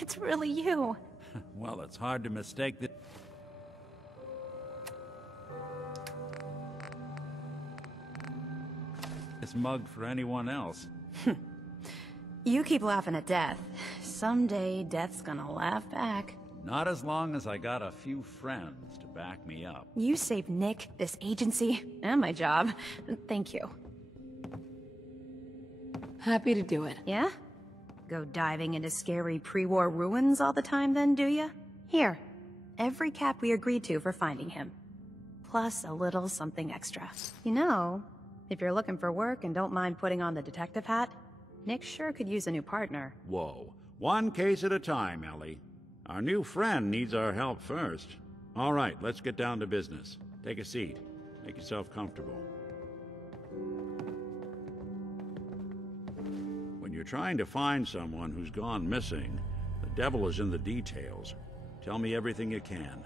It's really you. Well, it's hard to mistake this mug for anyone else. You keep laughing at death. Someday, death's gonna laugh back. Not as long as I got a few friends to back me up. You saved Nick, this agency, and my job. Thank you. Happy to do it. Yeah? Go diving into scary pre-war ruins all the time then, do ya? Here, every cap we agreed to for finding him. Plus a little something extra. You know, if you're looking for work and don't mind putting on the detective hat, Nick sure could use a new partner. Whoa. One case at a time, Ellie. Our new friend needs our help first. All right, let's get down to business. Take a seat. Make yourself comfortable. When you're trying to find someone who's gone missing, the devil is in the details. Tell me everything you can,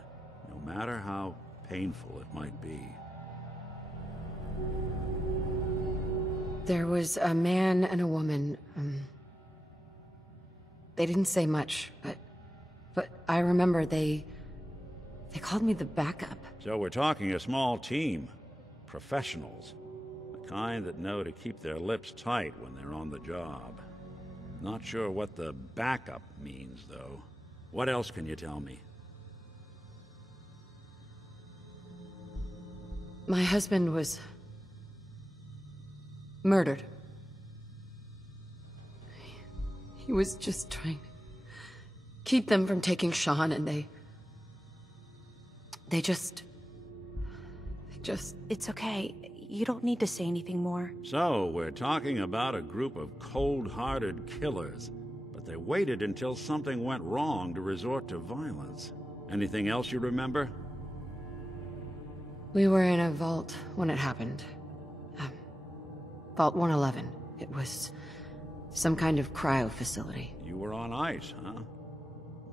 no matter how painful it might be. There was a man and a woman. They didn't say much, but I remember they called me the backup. So we're talking a small team. Professionals. The kind that know to keep their lips tight when they're on the job. Not sure what the backup means, though. What else can you tell me? My husband was murdered. He was just trying to keep them from taking Sean, and they just... It's okay. You don't need to say anything more. So, we're talking about a group of cold-hearted killers, but they waited until something went wrong to resort to violence. Anything else you remember? We were in a vault when it happened. Vault 111. It was some kind of cryo facility. You were on ice, huh?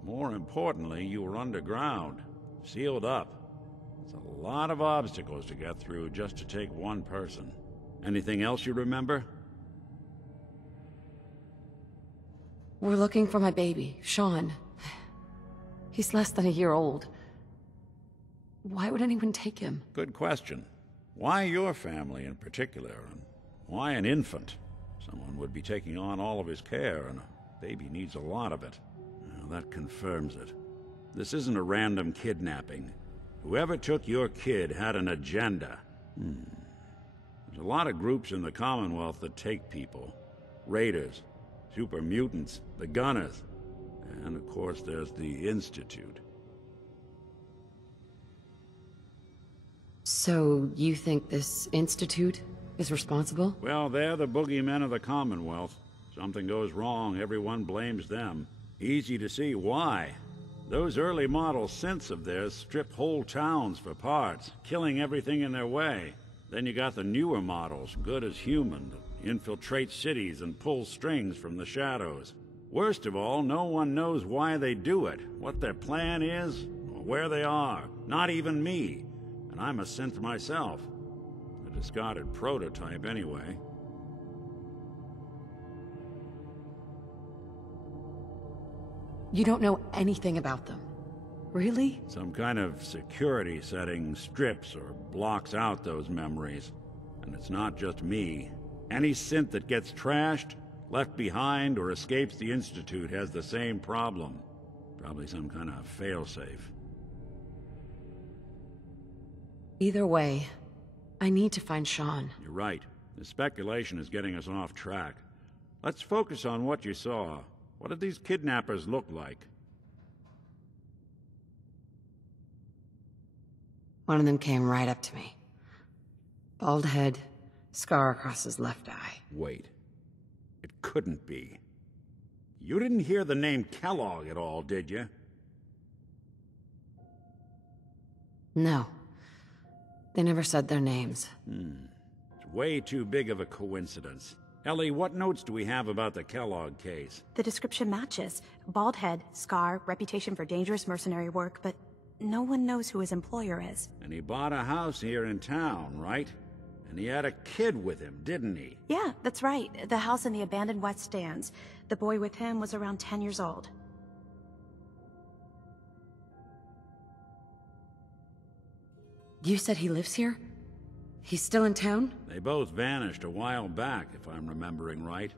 More importantly, you were underground, sealed up. It's a lot of obstacles to get through just to take one person. Anything else you remember? We're looking for my baby, Sean. He's less than a year old. Why would anyone take him? Good question. Why your family in particular, and why an infant? Someone would be taking on all of his care, and a baby needs a lot of it. Well, that confirms it. This isn't a random kidnapping. Whoever took your kid had an agenda. There's a lot of groups in the Commonwealth that take people. Raiders, super mutants, the Gunners, and of course there's the Institute. So, you think this Institute is responsible? Well, they're the boogeymen of the Commonwealth. Something goes wrong, everyone blames them. Easy to see why. Those early model synths of theirs strip whole towns for parts, killing everything in their way. Then you got the newer models, good as human, that infiltrate cities and pull strings from the shadows. Worst of all, no one knows why they do it, what their plan is, or where they are. Not even me. And I'm a synth myself. A discarded prototype, anyway. You don't know anything about them. Really? Some kind of security setting strips or blocks out those memories. And it's not just me. Any synth that gets trashed, left behind, or escapes the Institute has the same problem. Probably some kind of failsafe. Either way, I need to find Sean. You're right. The speculation is getting us off track. Let's focus on what you saw. What did these kidnappers look like? One of them came right up to me. Bald head, scar across his left eye. Wait. It couldn't be. You didn't hear the name Kellogg at all, did you? No. They never said their names. It's way too big of a coincidence. Ellie, what notes do we have about the Kellogg case? The description matches. Bald head, scar, reputation for dangerous mercenary work, but no one knows who his employer is. And he bought a house here in town, right? And he had a kid with him, didn't he? Yeah, that's right. The house in the abandoned West Stands. The boy with him was around 10 years old. You said he lives here? He's still in town? They both vanished a while back, if I'm remembering right.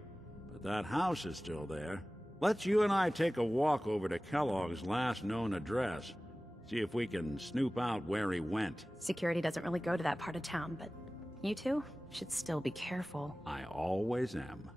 But that house is still there. Let's you and I take a walk over to Kellogg's last known address. See if we can snoop out where he went. Security doesn't really go to that part of town, but you two should still be careful. I always am.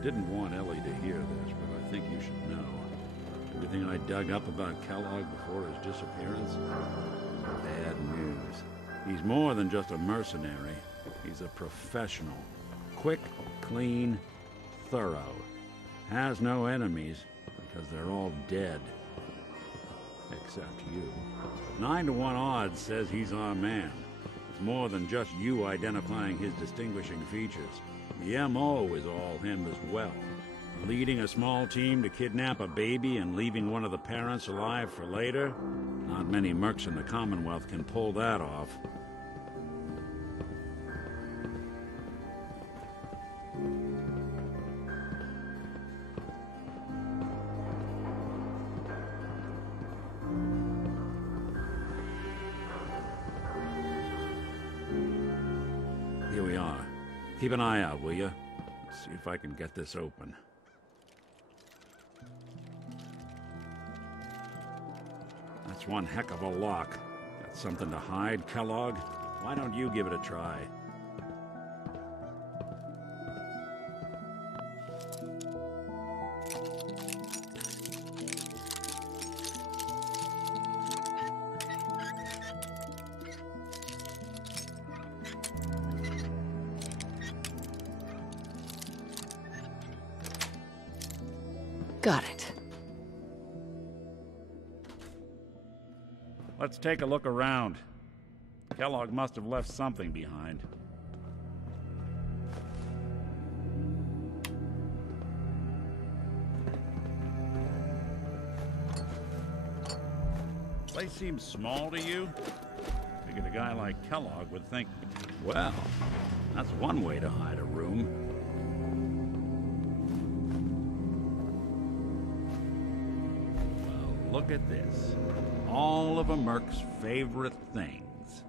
Didn't want Ellie to hear this, but I think you should know. Everything I dug up about Kellogg before his disappearance? Bad news. He's more than just a mercenary. He's a professional. Quick, clean, thorough. Has no enemies, because they're all dead. Except you. 9 to 1 odds says he's our man. It's more than just you identifying his distinguishing features. The M.O. is all him as well. Leading a small team to kidnap a baby and leaving one of the parents alive for later? Not many mercs in the Commonwealth can pull that off. Here we are. Keep an eye out, will you? Let's see if I can get this open. That's one heck of a lock. Got something to hide, Kellogg? Why don't you give it a try? Got it. Let's take a look around. Kellogg must have left something behind. Place seems small to you? Figured a guy like Kellogg would think, well, that's one way to hide a room. Look at this. All of a merc's favorite things.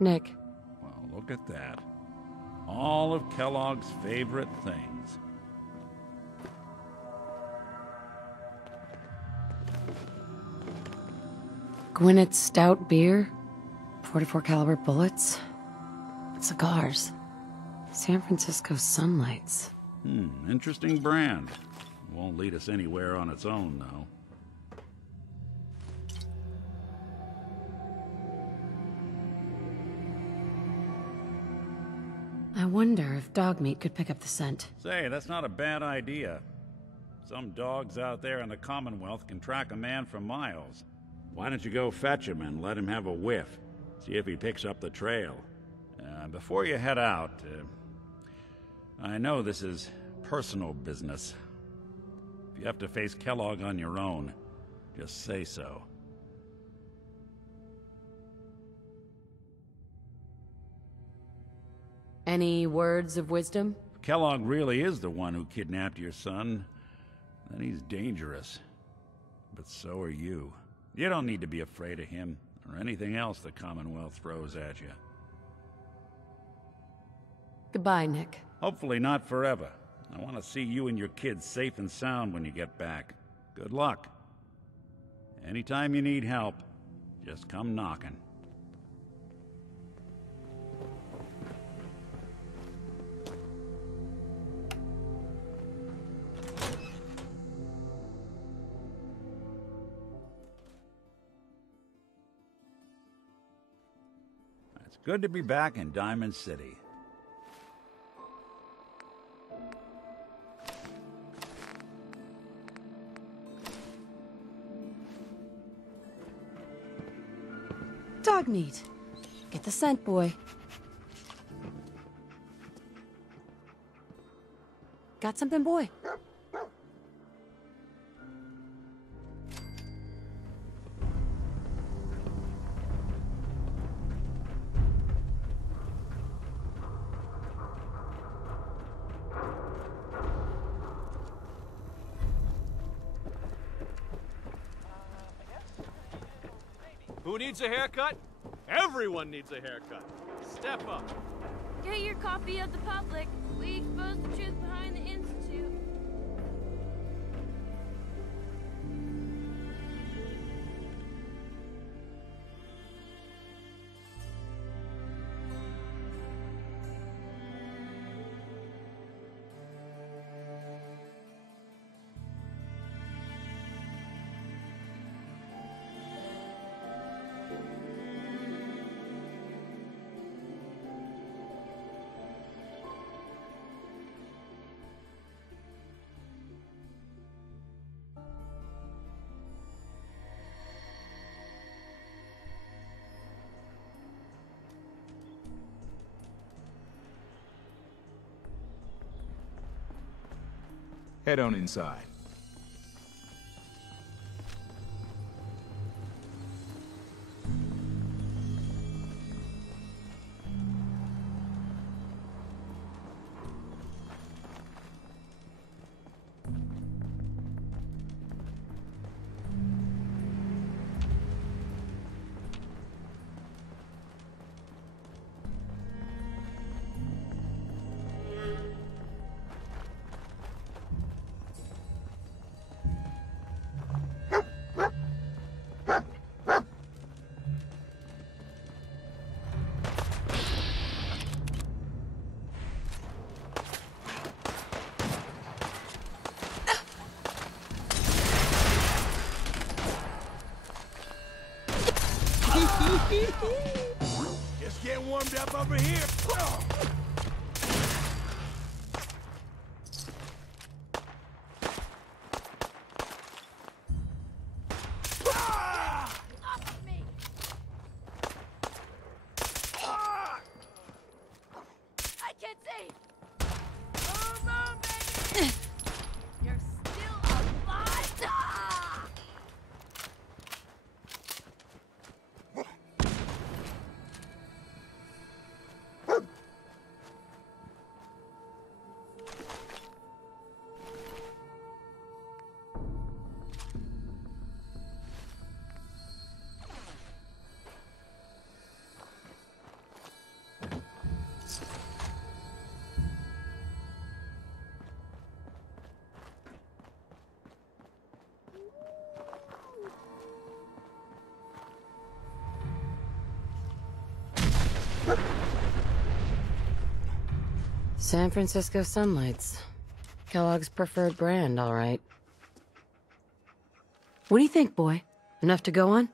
Nick. Well, look at that. All of Kellogg's favorite things. Gwinnett's stout beer, 44 caliber bullets, cigars, San Francisco Sunlights. Interesting brand. Won't lead us anywhere on its own, though. I wonder if dog meat could pick up the scent. Say, that's not a bad idea. Some dogs out there in the Commonwealth can track a man for miles. Why don't you go fetch him and let him have a whiff? See if he picks up the trail. Before you head out, I know this is personal business. If you have to face Kellogg on your own, just say so. Any words of wisdom? If Kellogg really is the one who kidnapped your son, then he's dangerous. But so are you. You don't need to be afraid of him. or anything else the Commonwealth throws at you. Goodbye, Nick. Hopefully not forever. I want to see you and your kids safe and sound when you get back. Good luck. Anytime you need help, just come knocking. It's good to be back in Diamond City. Dog meat. Get the scent, boy. Got something, boy? Who needs a haircut? Everyone needs a haircut. Step up. Get your copy of the public. We expose the truth behind the Institute. Head on inside. Just getting warmed up over here. I can't see! Move, move, baby! You're still alive! Ah! San Francisco Sunlights. Kellogg's preferred brand, all right. What do you think, boy? Enough to go on?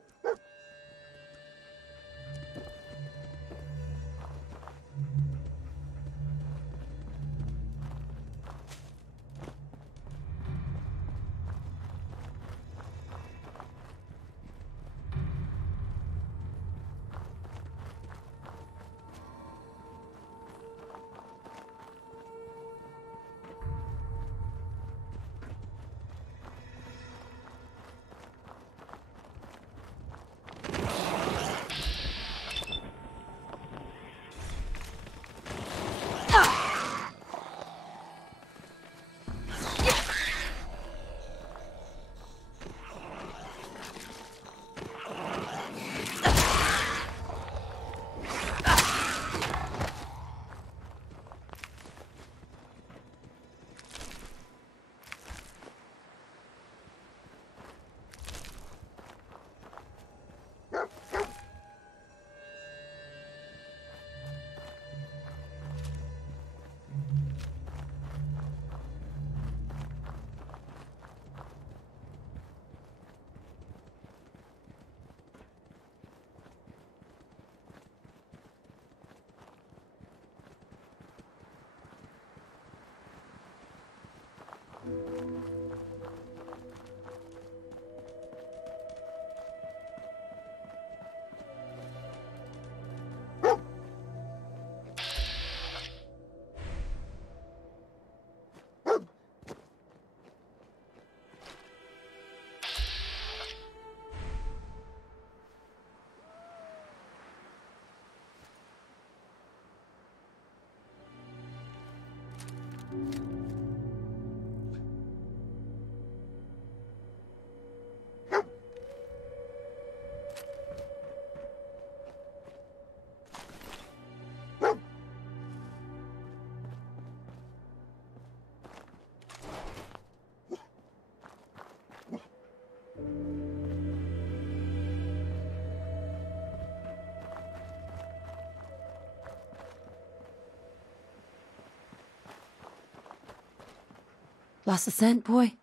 Lost the scent, boy?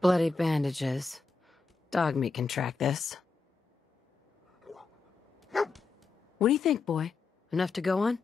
Bloody bandages. Dog meat can track this. What do you think, boy? Enough to go on?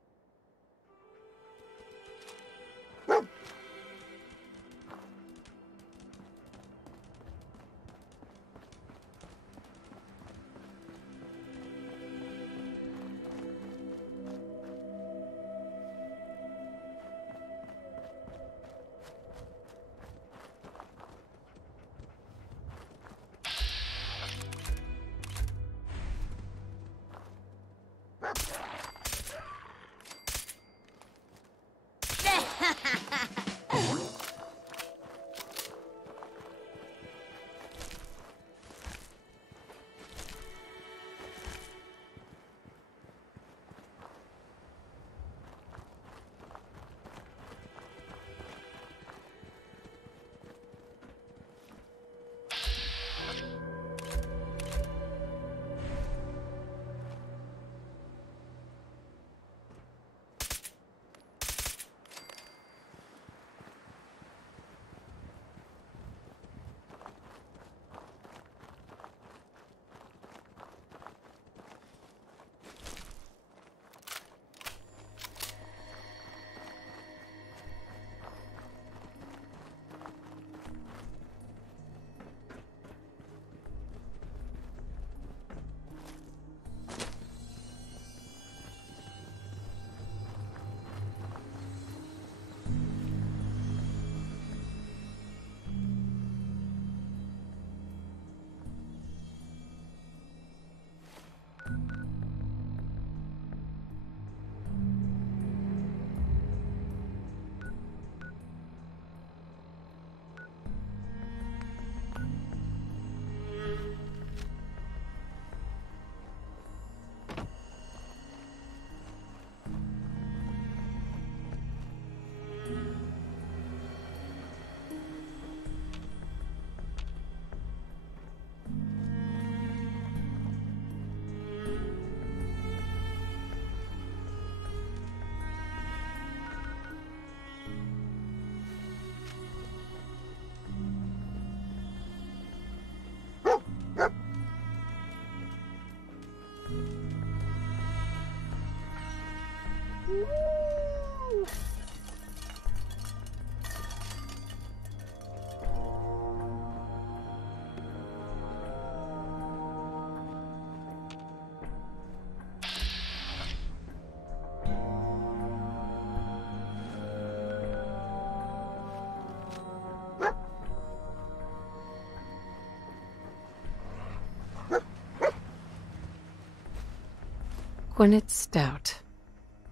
Gwyneth Stout.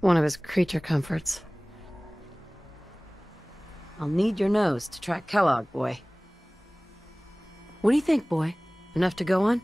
One of his creature comforts. I'll need your nose to track Kellogg, boy. What do you think, boy? Enough to go on?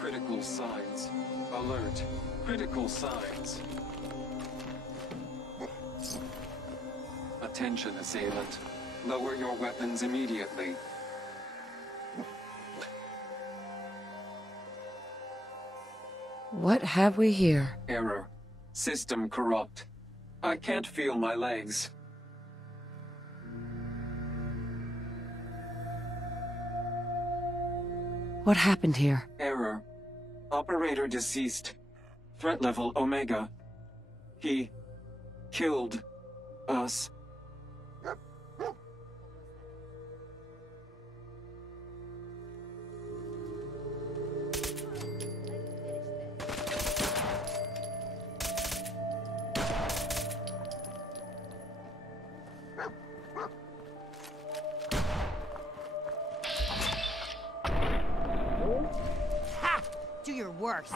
Critical signs. Alert. Critical signs. Attention, assailant. Lower your weapons immediately. What have we here? Error. System corrupt. I can't feel my legs. What happened here? Error. Operator deceased. Threat level Omega. He killed us. Do your worst.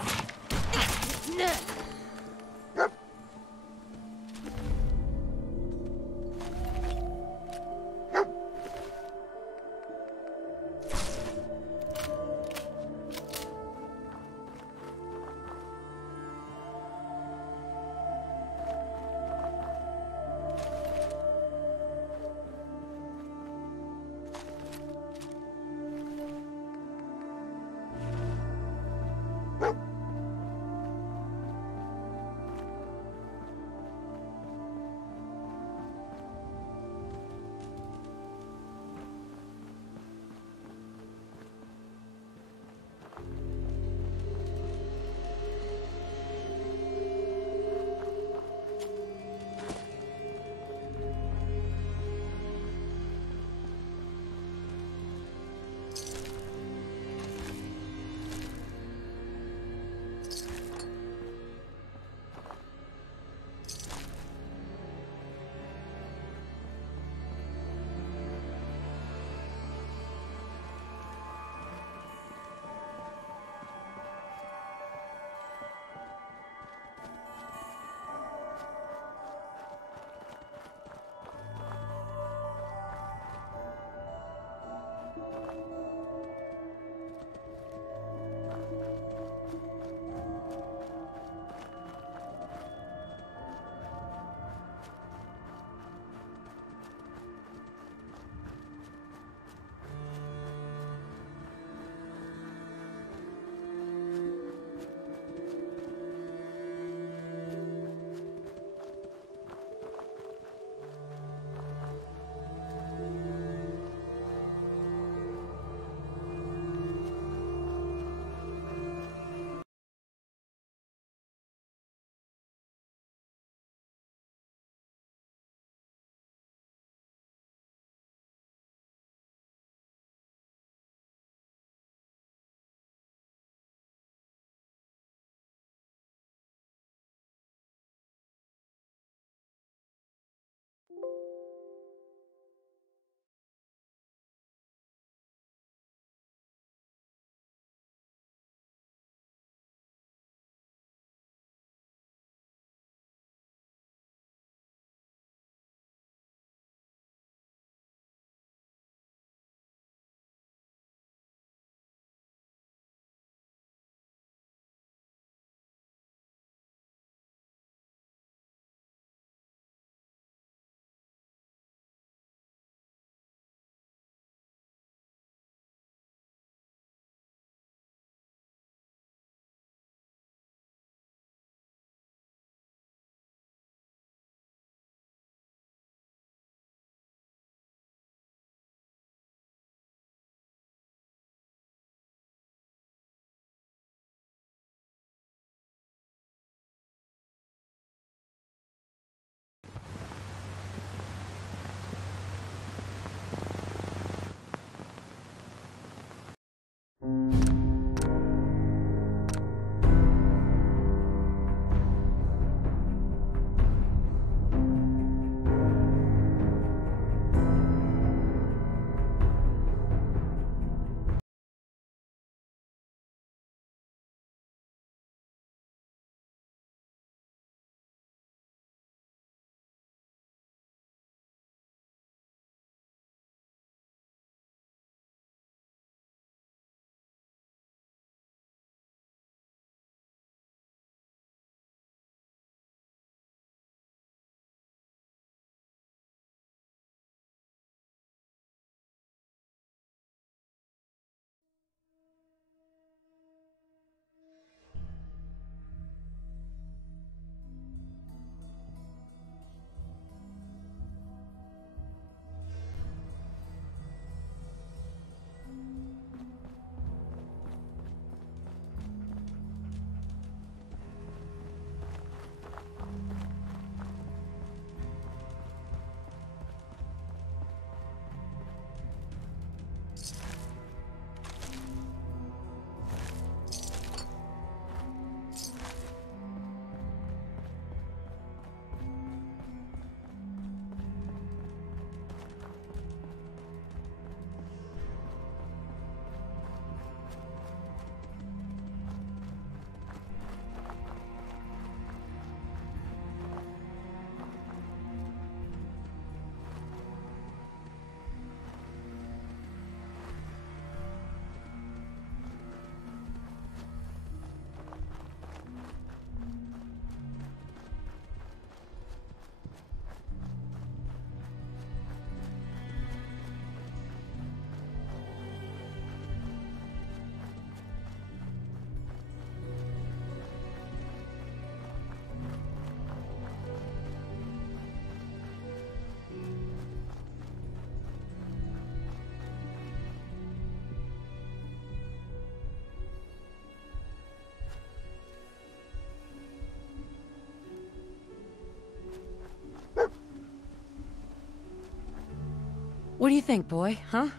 What do you think, boy, huh?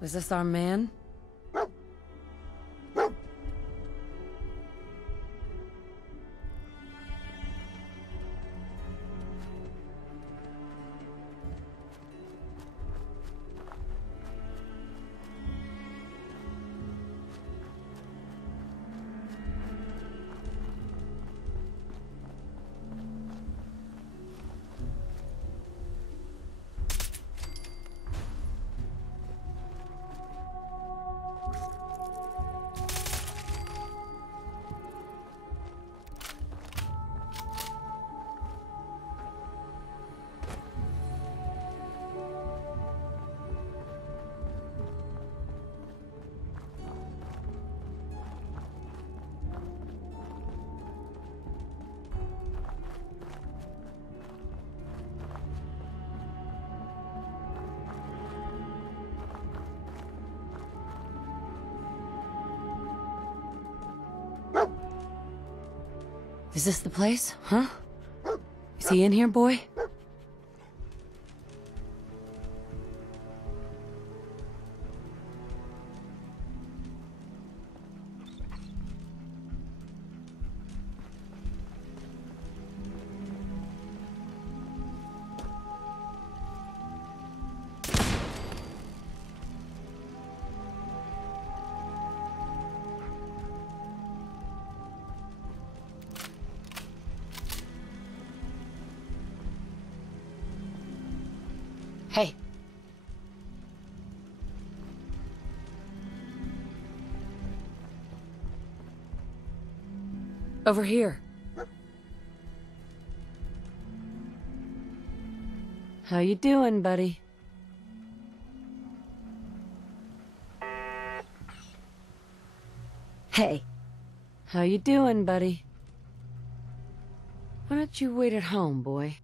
Was this our man? Is this the place, huh? Is he in here, boy? Hey. Over here. How you doing, buddy? Hey. How you doing, buddy? Why don't you wait at home, boy?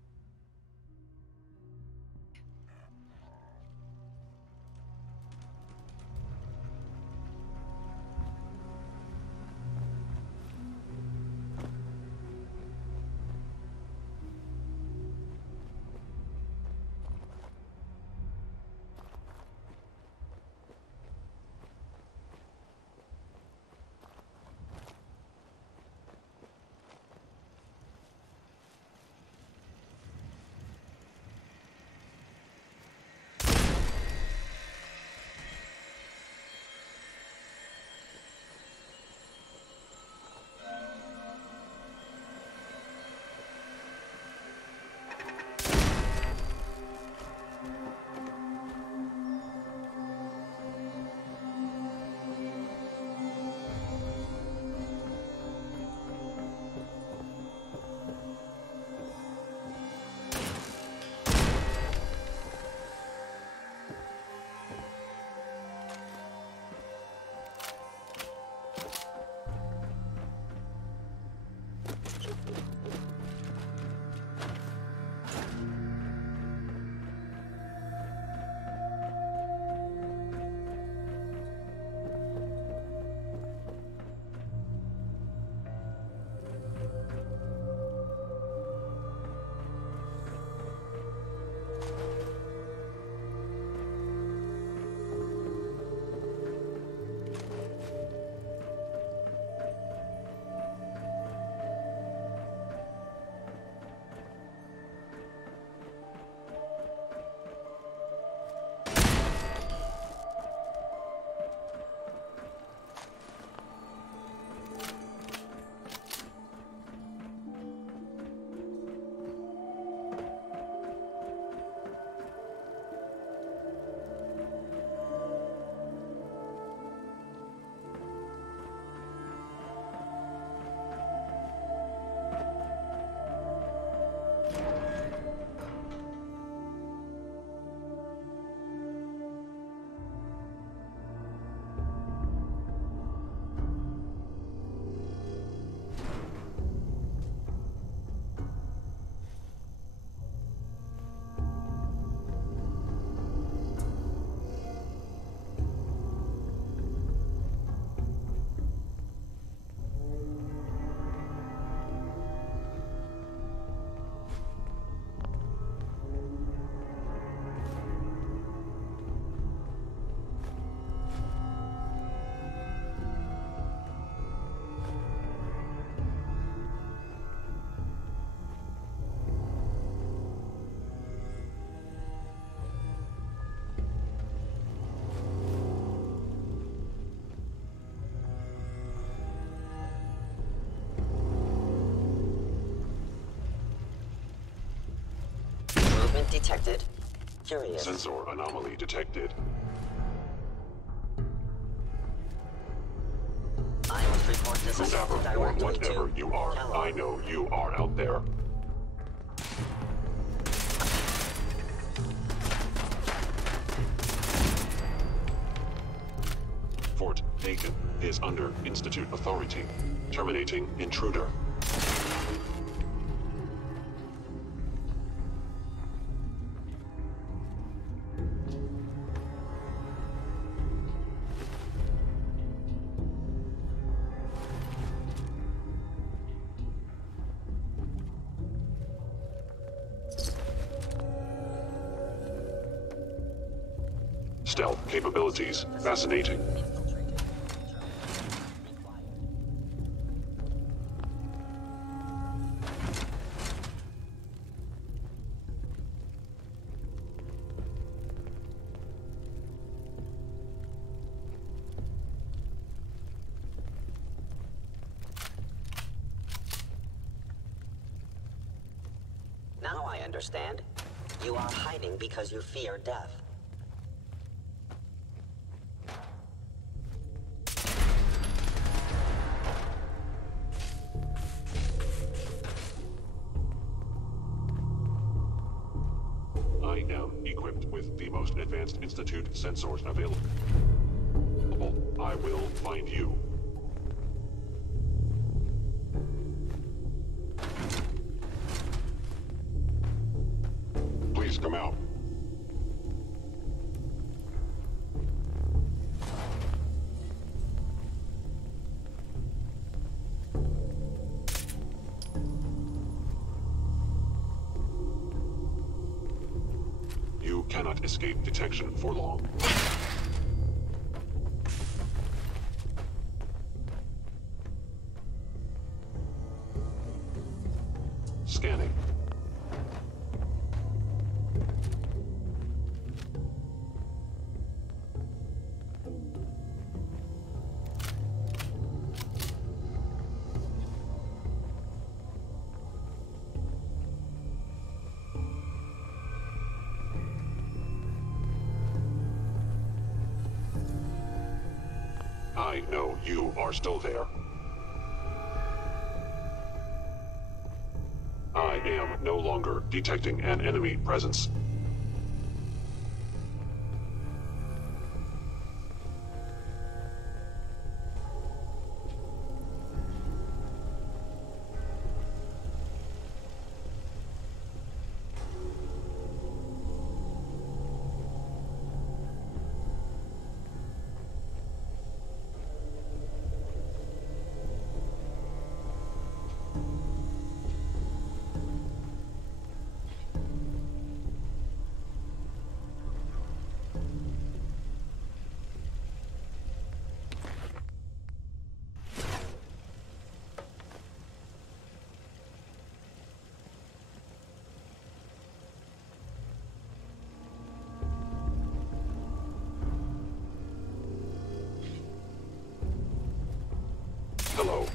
detected. Curious. Sensor anomaly detected. I must report this assault Whoever or directly whatever to you are, Hello. I know you are out there. Fort Aiken is under Institute authority. Terminating intruder. Stealth capabilities. Fascinating. Now I understand. You are hiding because you fear death. I am equipped with the most advanced Institute sensors available. I will find you. Please come out. You cannot escape detection for long. Scanning. I know you are still there. I am no longer detecting an enemy presence. Hello.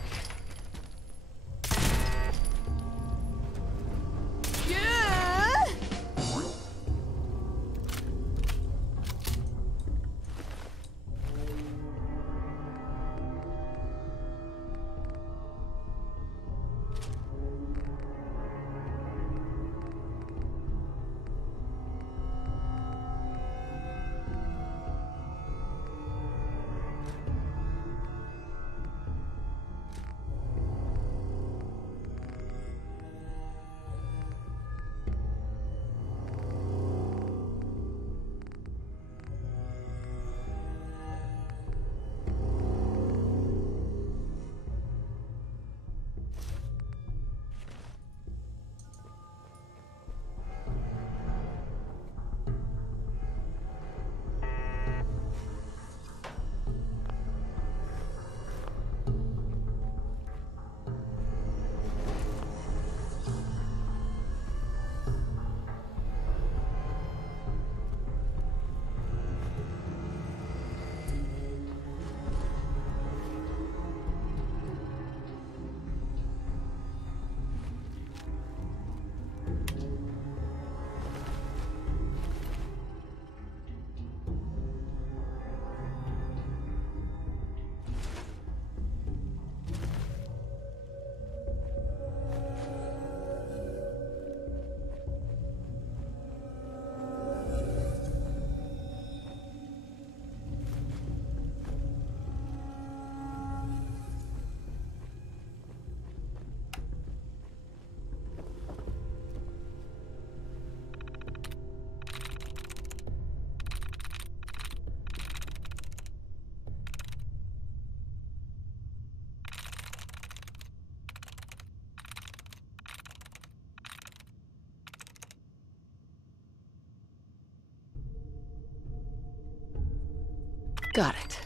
Got it.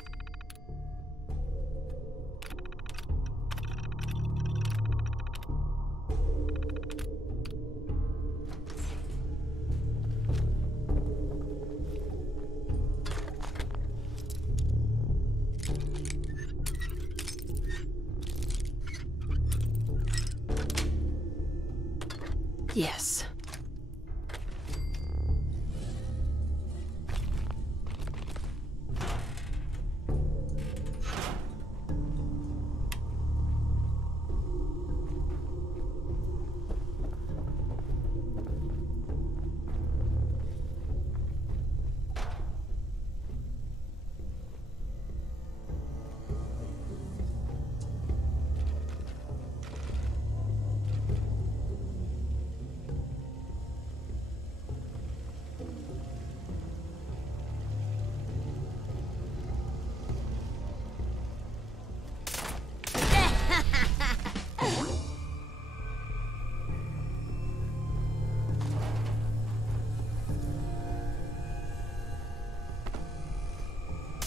Yes.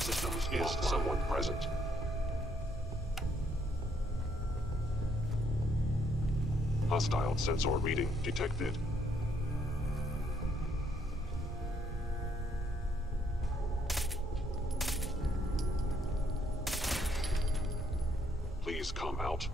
Systems, is someone present? Hostile sensor reading detected. Please come out.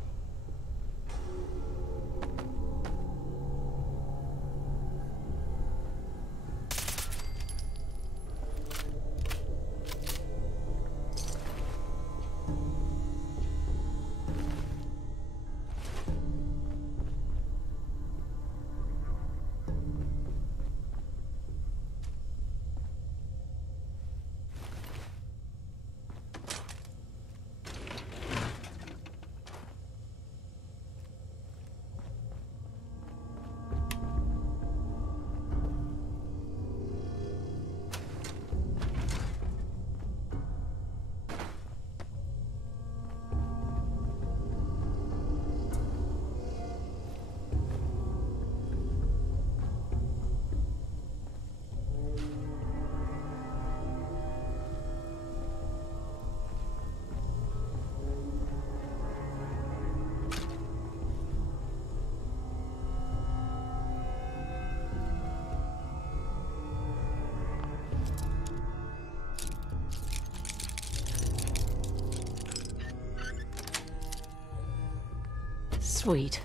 Sweet.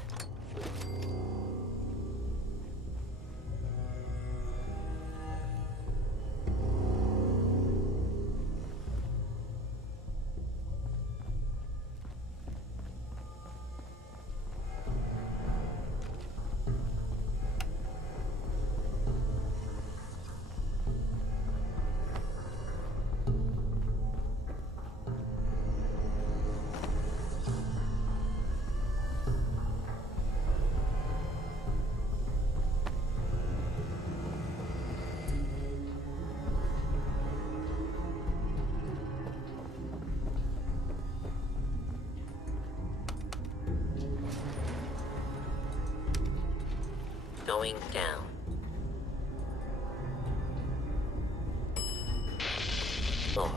Going down. More.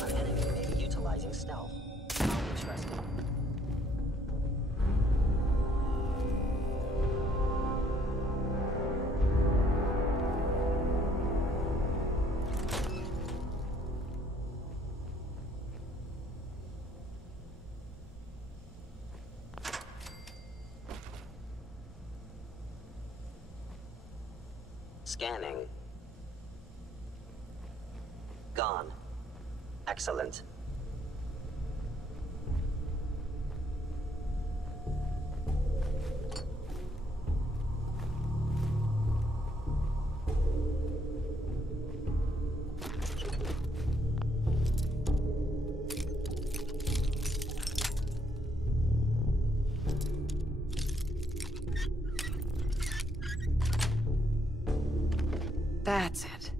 An enemy may be utilizing stealth. How interesting. Scanning. Gone. Excellent. That's it.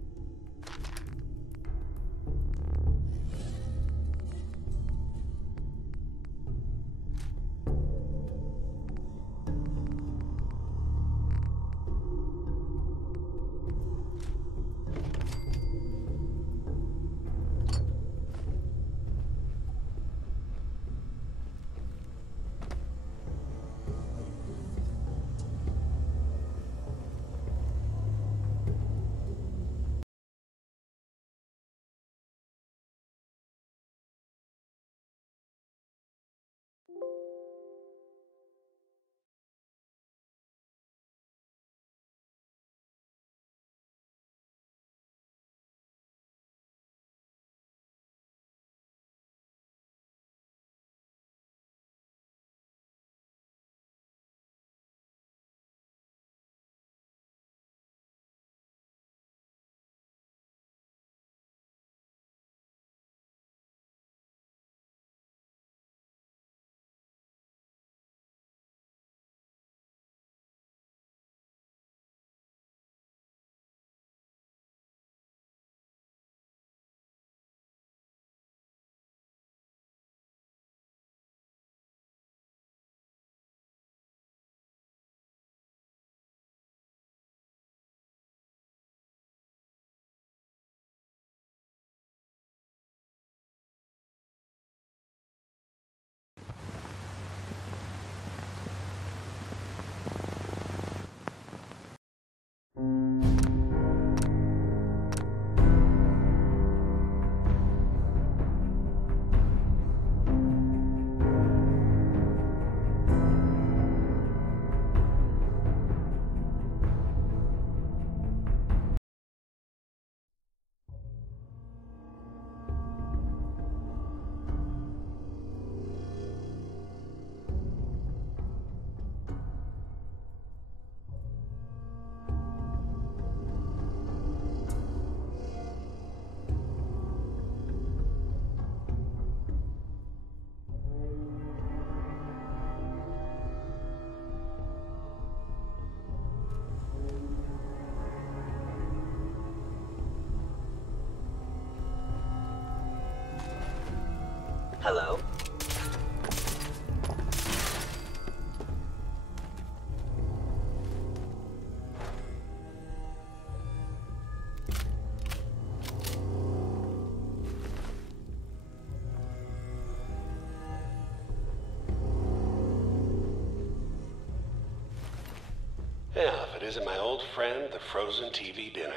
Yeah, if it isn't my old friend, the frozen TV dinner.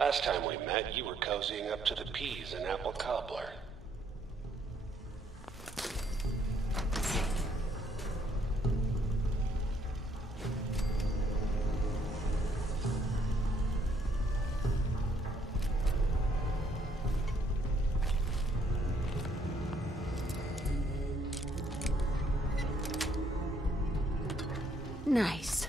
Last time we met, you were cozying up to the peas and apple cobbler. Nice.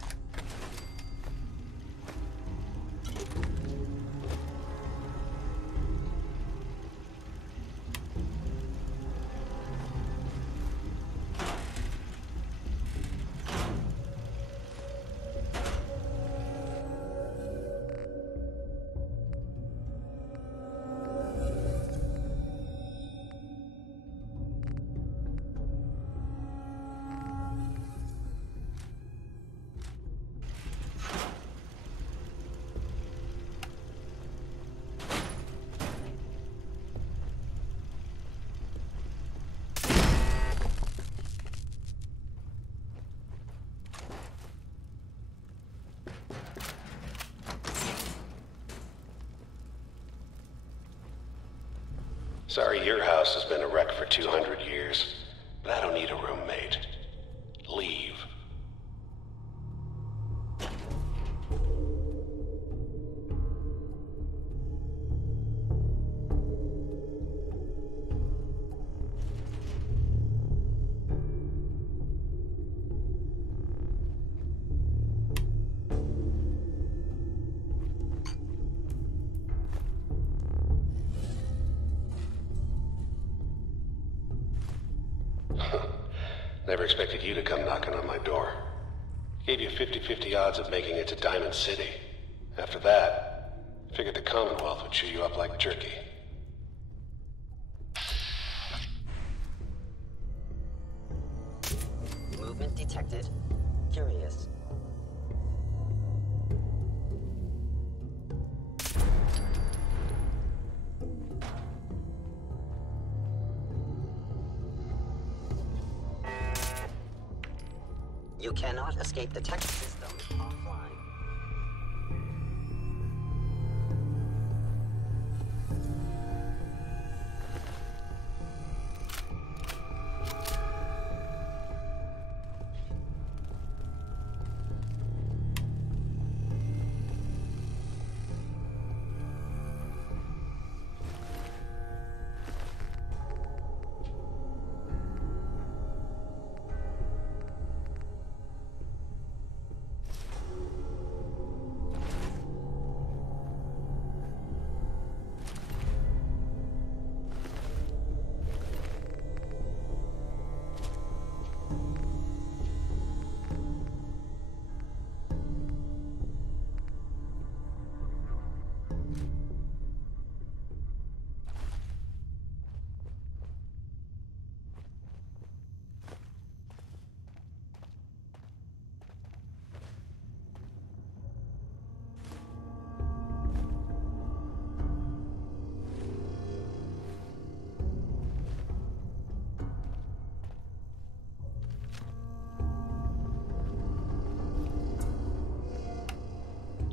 Sorry your house has been a wreck for 200 years, but I don't need a roommate. Leave. Never expected you to come knocking on my door. Gave you 50-50 odds of making it to Diamond City. After that, figured the Commonwealth would chew you up like jerky. Movement detected. Curious. You cannot escape the tech system offline.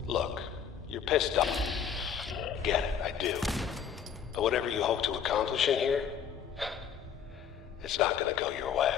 Look, you're pissed off. Get it, I do. But whatever you hope to accomplish in here, it's not gonna go your way.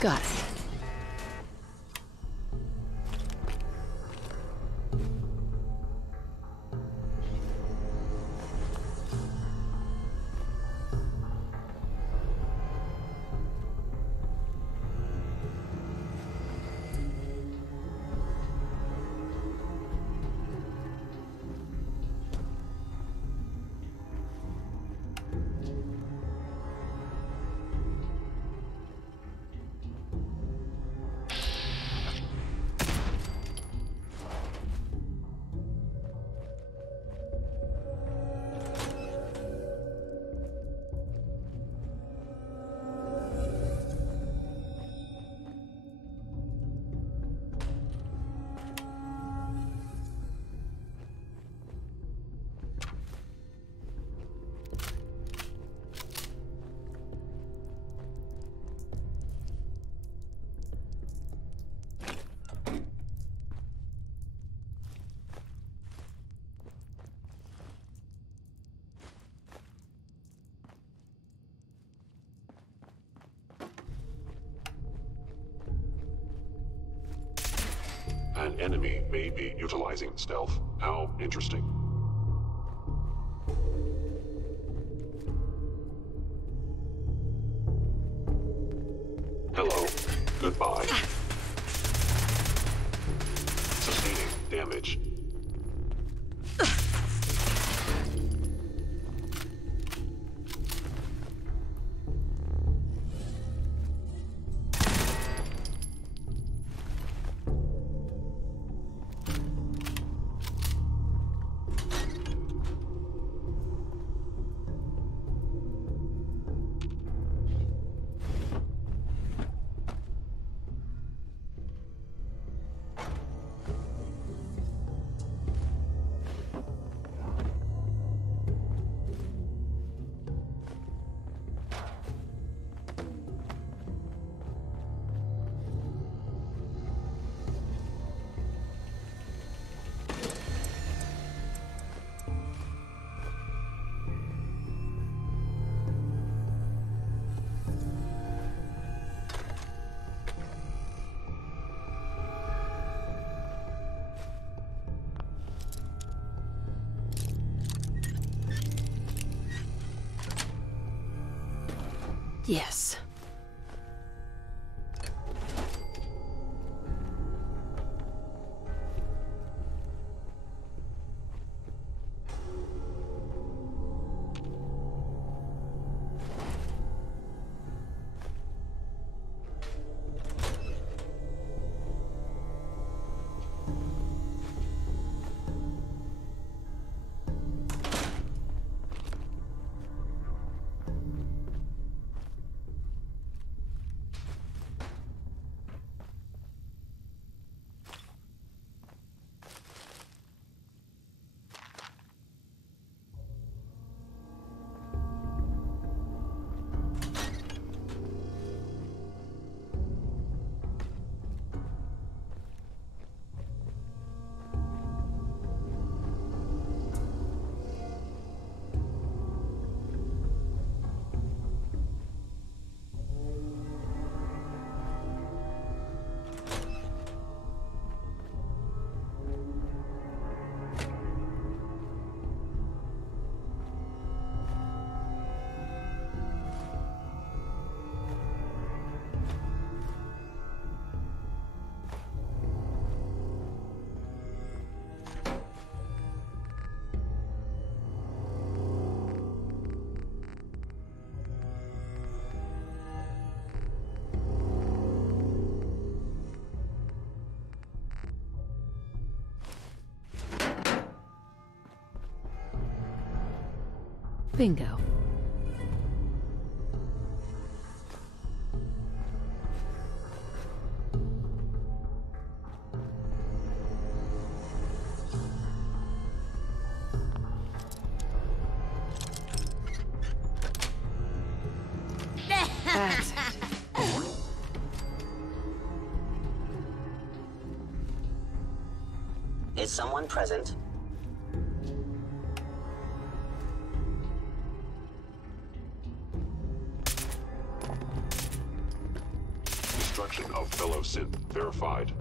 Got it. enemy may be utilizing stealth. How interesting. Hello. Goodbye. Sustaining damage. Yes. Bingo. That's it. Is someone present? Destruction of fellow synth verified.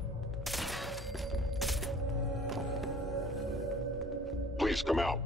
Please come out.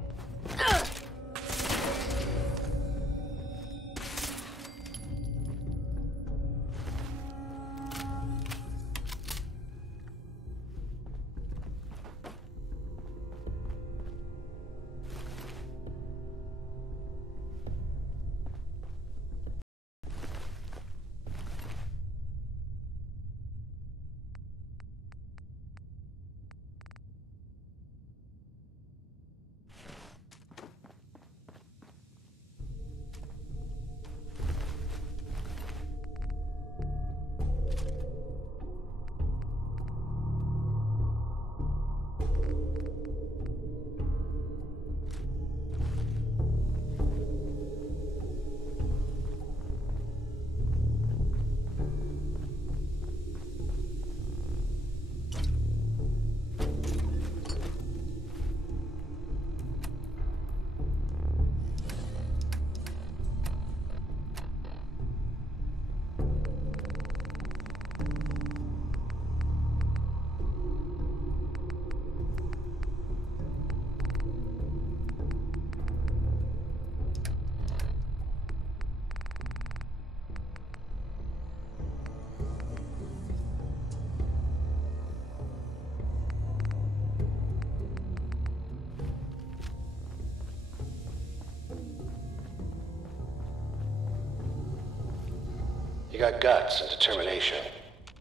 You got guts and determination.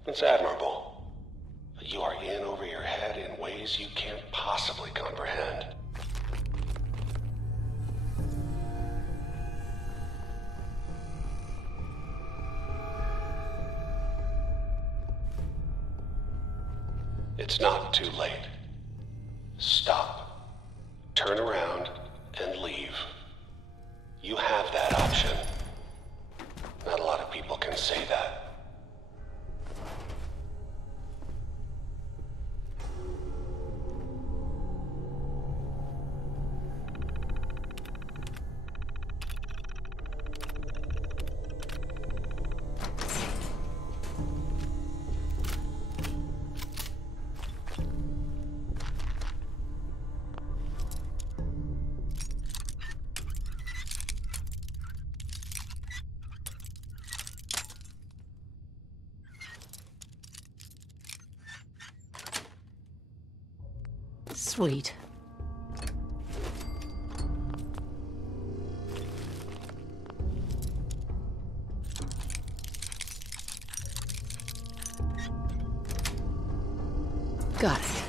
It's admirable. But you are in over your head in ways you can't possibly comprehend. It's not too late. Stop. Turn around and leave. You have that option. Not a lot of people can say that. Sweet. Got it.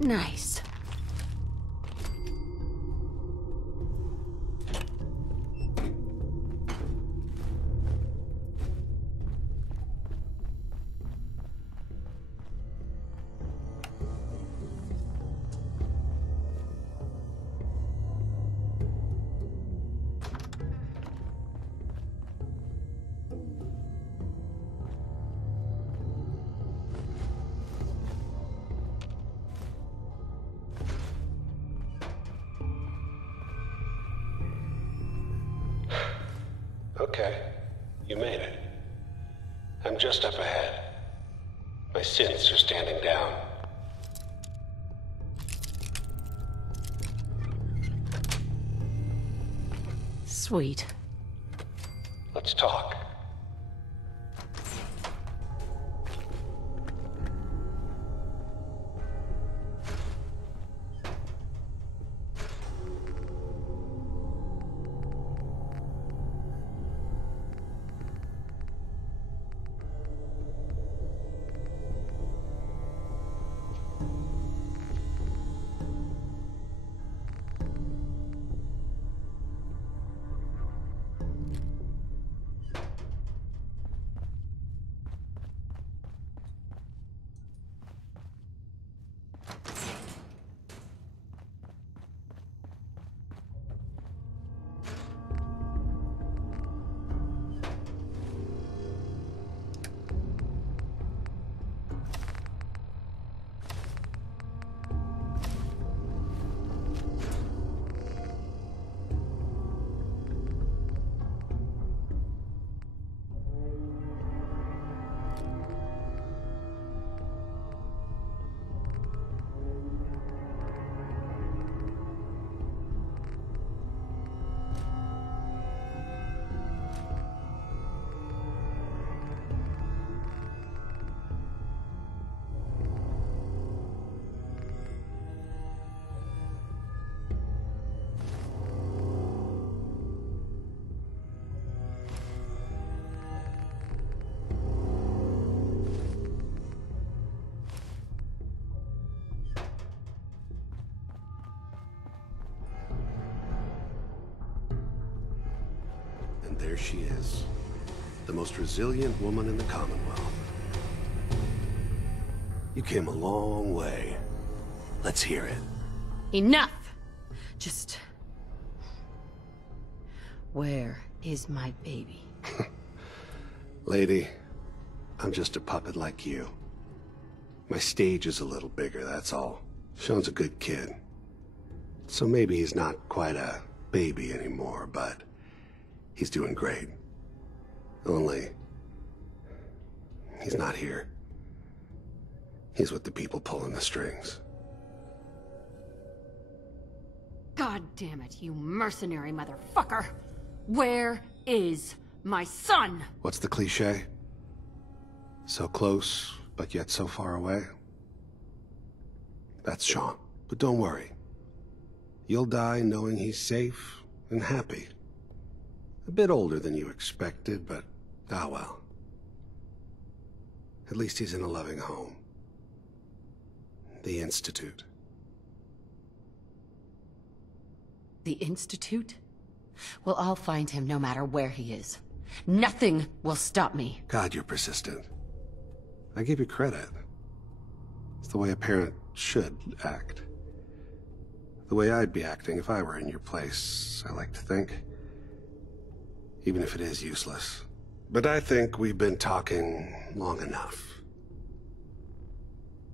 Nice. Okay, you made it. I'm just up ahead. My synths are standing down. Sweet. Let's talk. there she is. The most resilient woman in the Commonwealth. You came a long way. Let's hear it. Enough! Just... where is my baby? Lady, I'm just a puppet like you. My stage is a little bigger, that's all. Sean's a good kid. So maybe he's not quite a baby anymore, but he's doing great. Only, he's not here. He's with the people pulling the strings. God damn it, you mercenary motherfucker! Where is my son? What's the cliche? So close, but yet so far away? That's Sean. But don't worry. You'll die knowing he's safe and happy. A bit older than you expected, but ah well. At least he's in a loving home. The Institute. The Institute? Well, I'll find him no matter where he is. Nothing will stop me. God, you're persistent. I give you credit. It's the way a parent should act. The way I'd be acting if I were in your place, I like to think. Even if it is useless. But I think we've been talking long enough.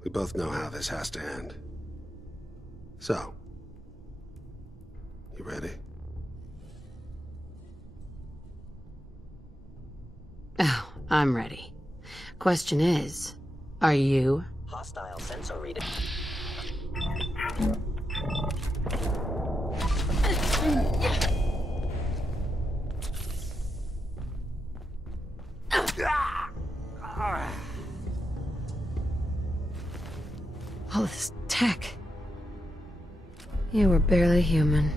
We both know how this has to end. So, you ready? Oh, I'm ready. Question is, are you? Hostile sensor reader. All this tech. You were barely human.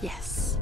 Yes.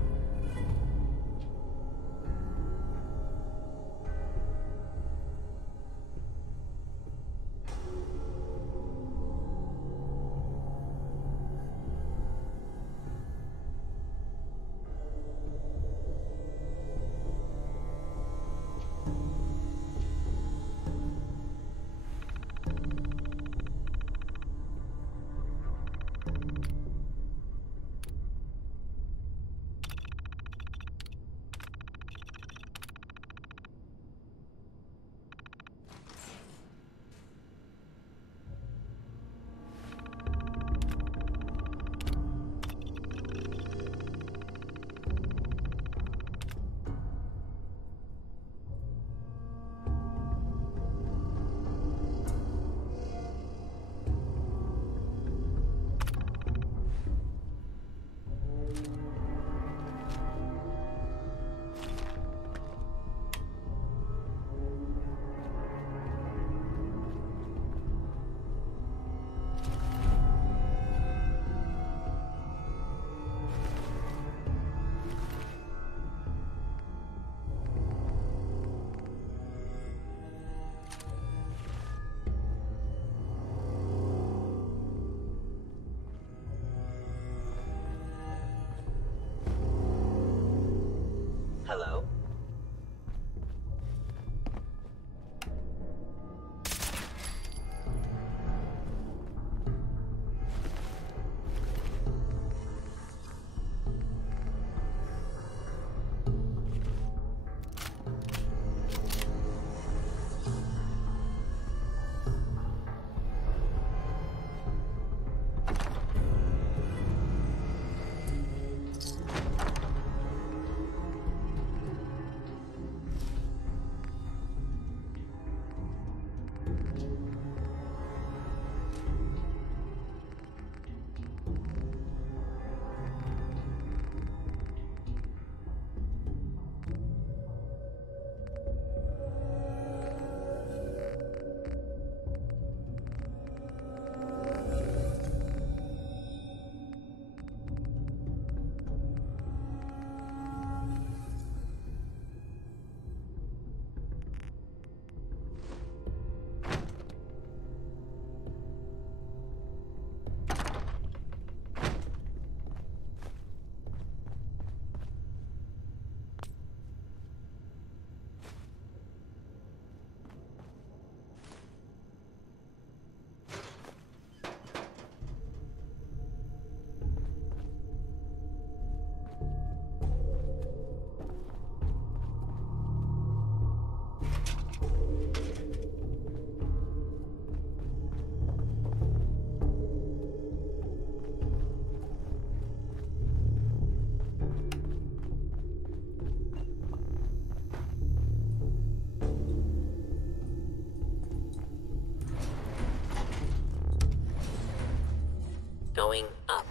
going up.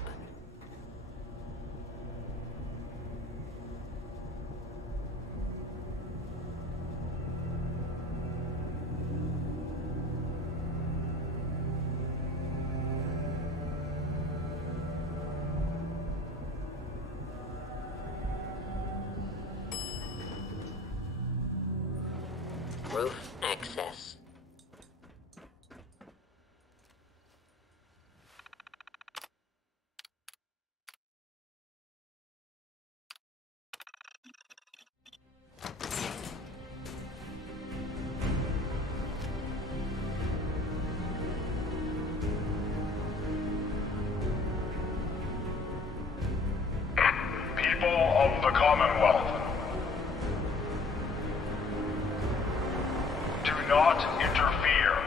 Roof access. People of the Commonwealth, do not interfere.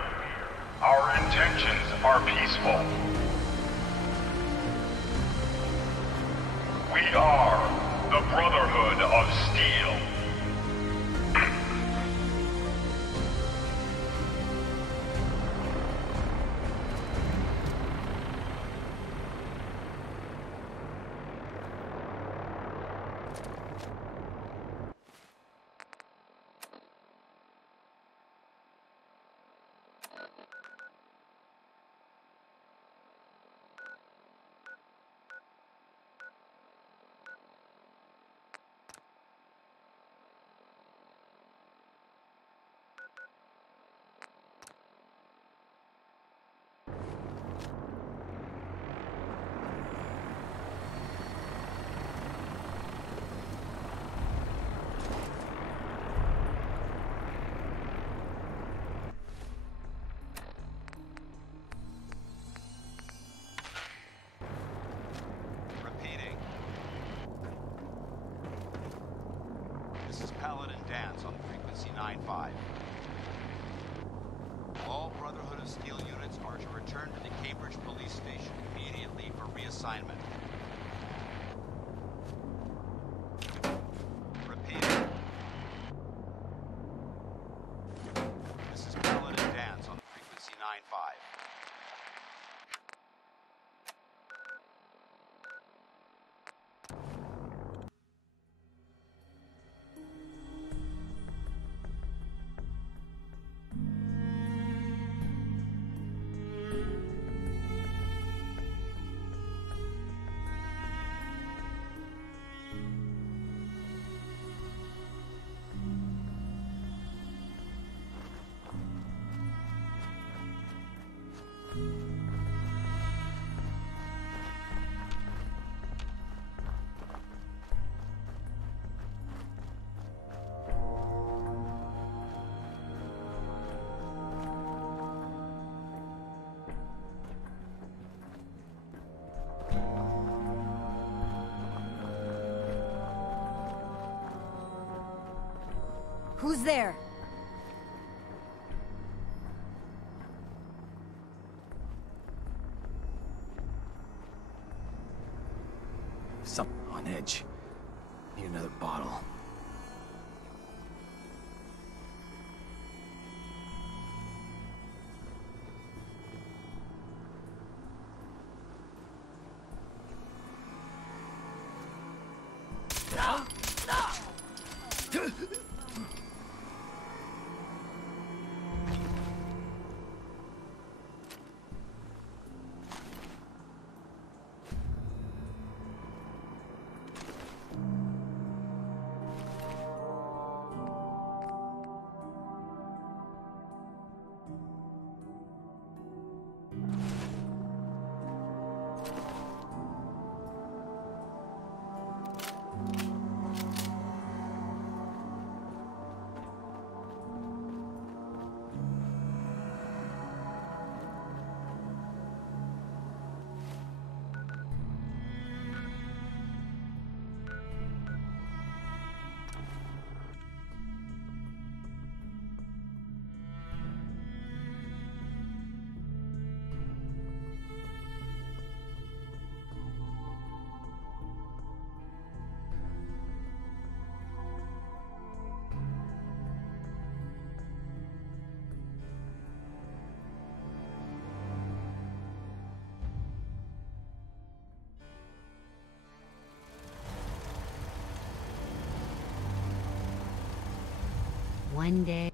Our intentions are peaceful. We are the Brotherhood of Steel. Paladin Dance on frequency 9-5. All Brotherhood of Steel units are to return to the Cambridge Police Station immediately for reassignment. Repeating. This is Paladin Dance on frequency 9-5. Who's there? Something on edge. Need another bottle. one day.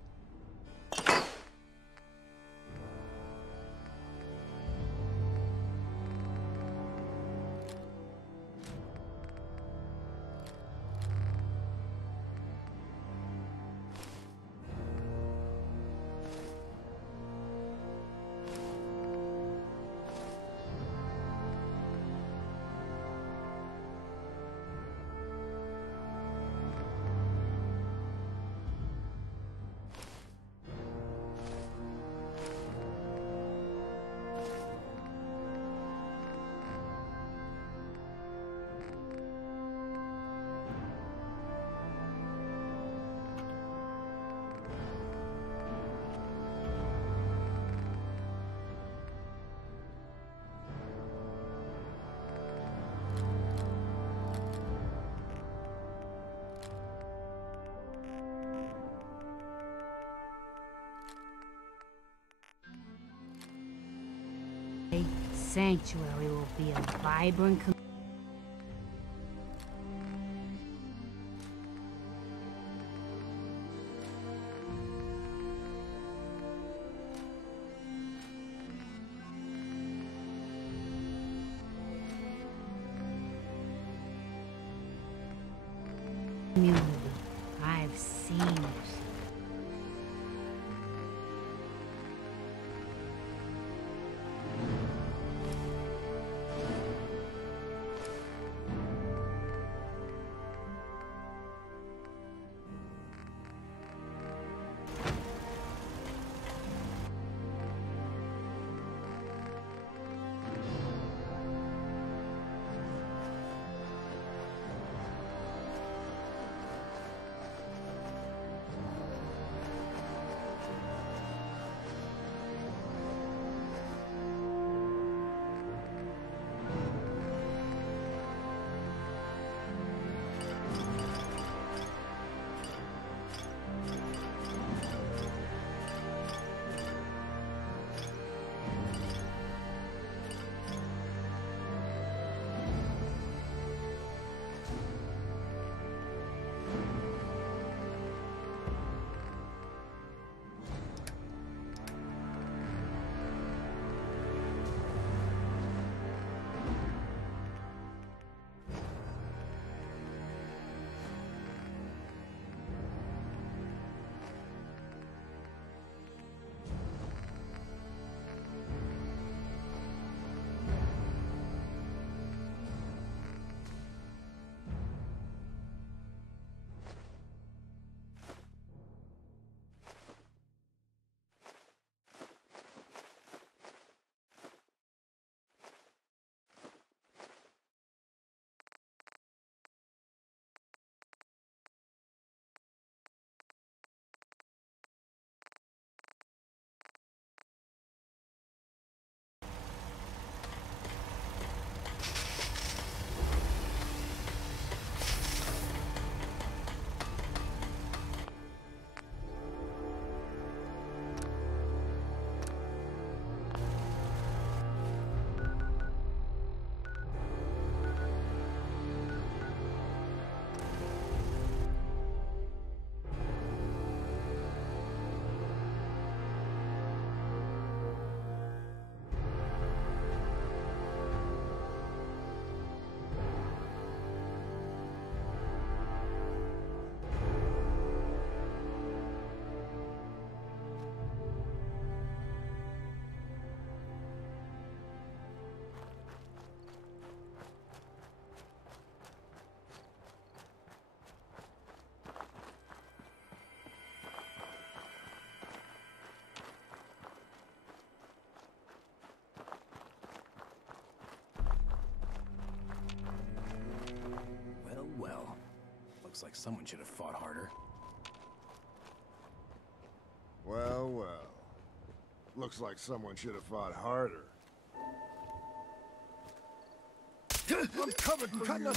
Sanctuary will be a vibrant community. I've seen it. Well, looks like someone should have fought harder. Well, well. Looks like someone should have fought harder. I'm coming for you!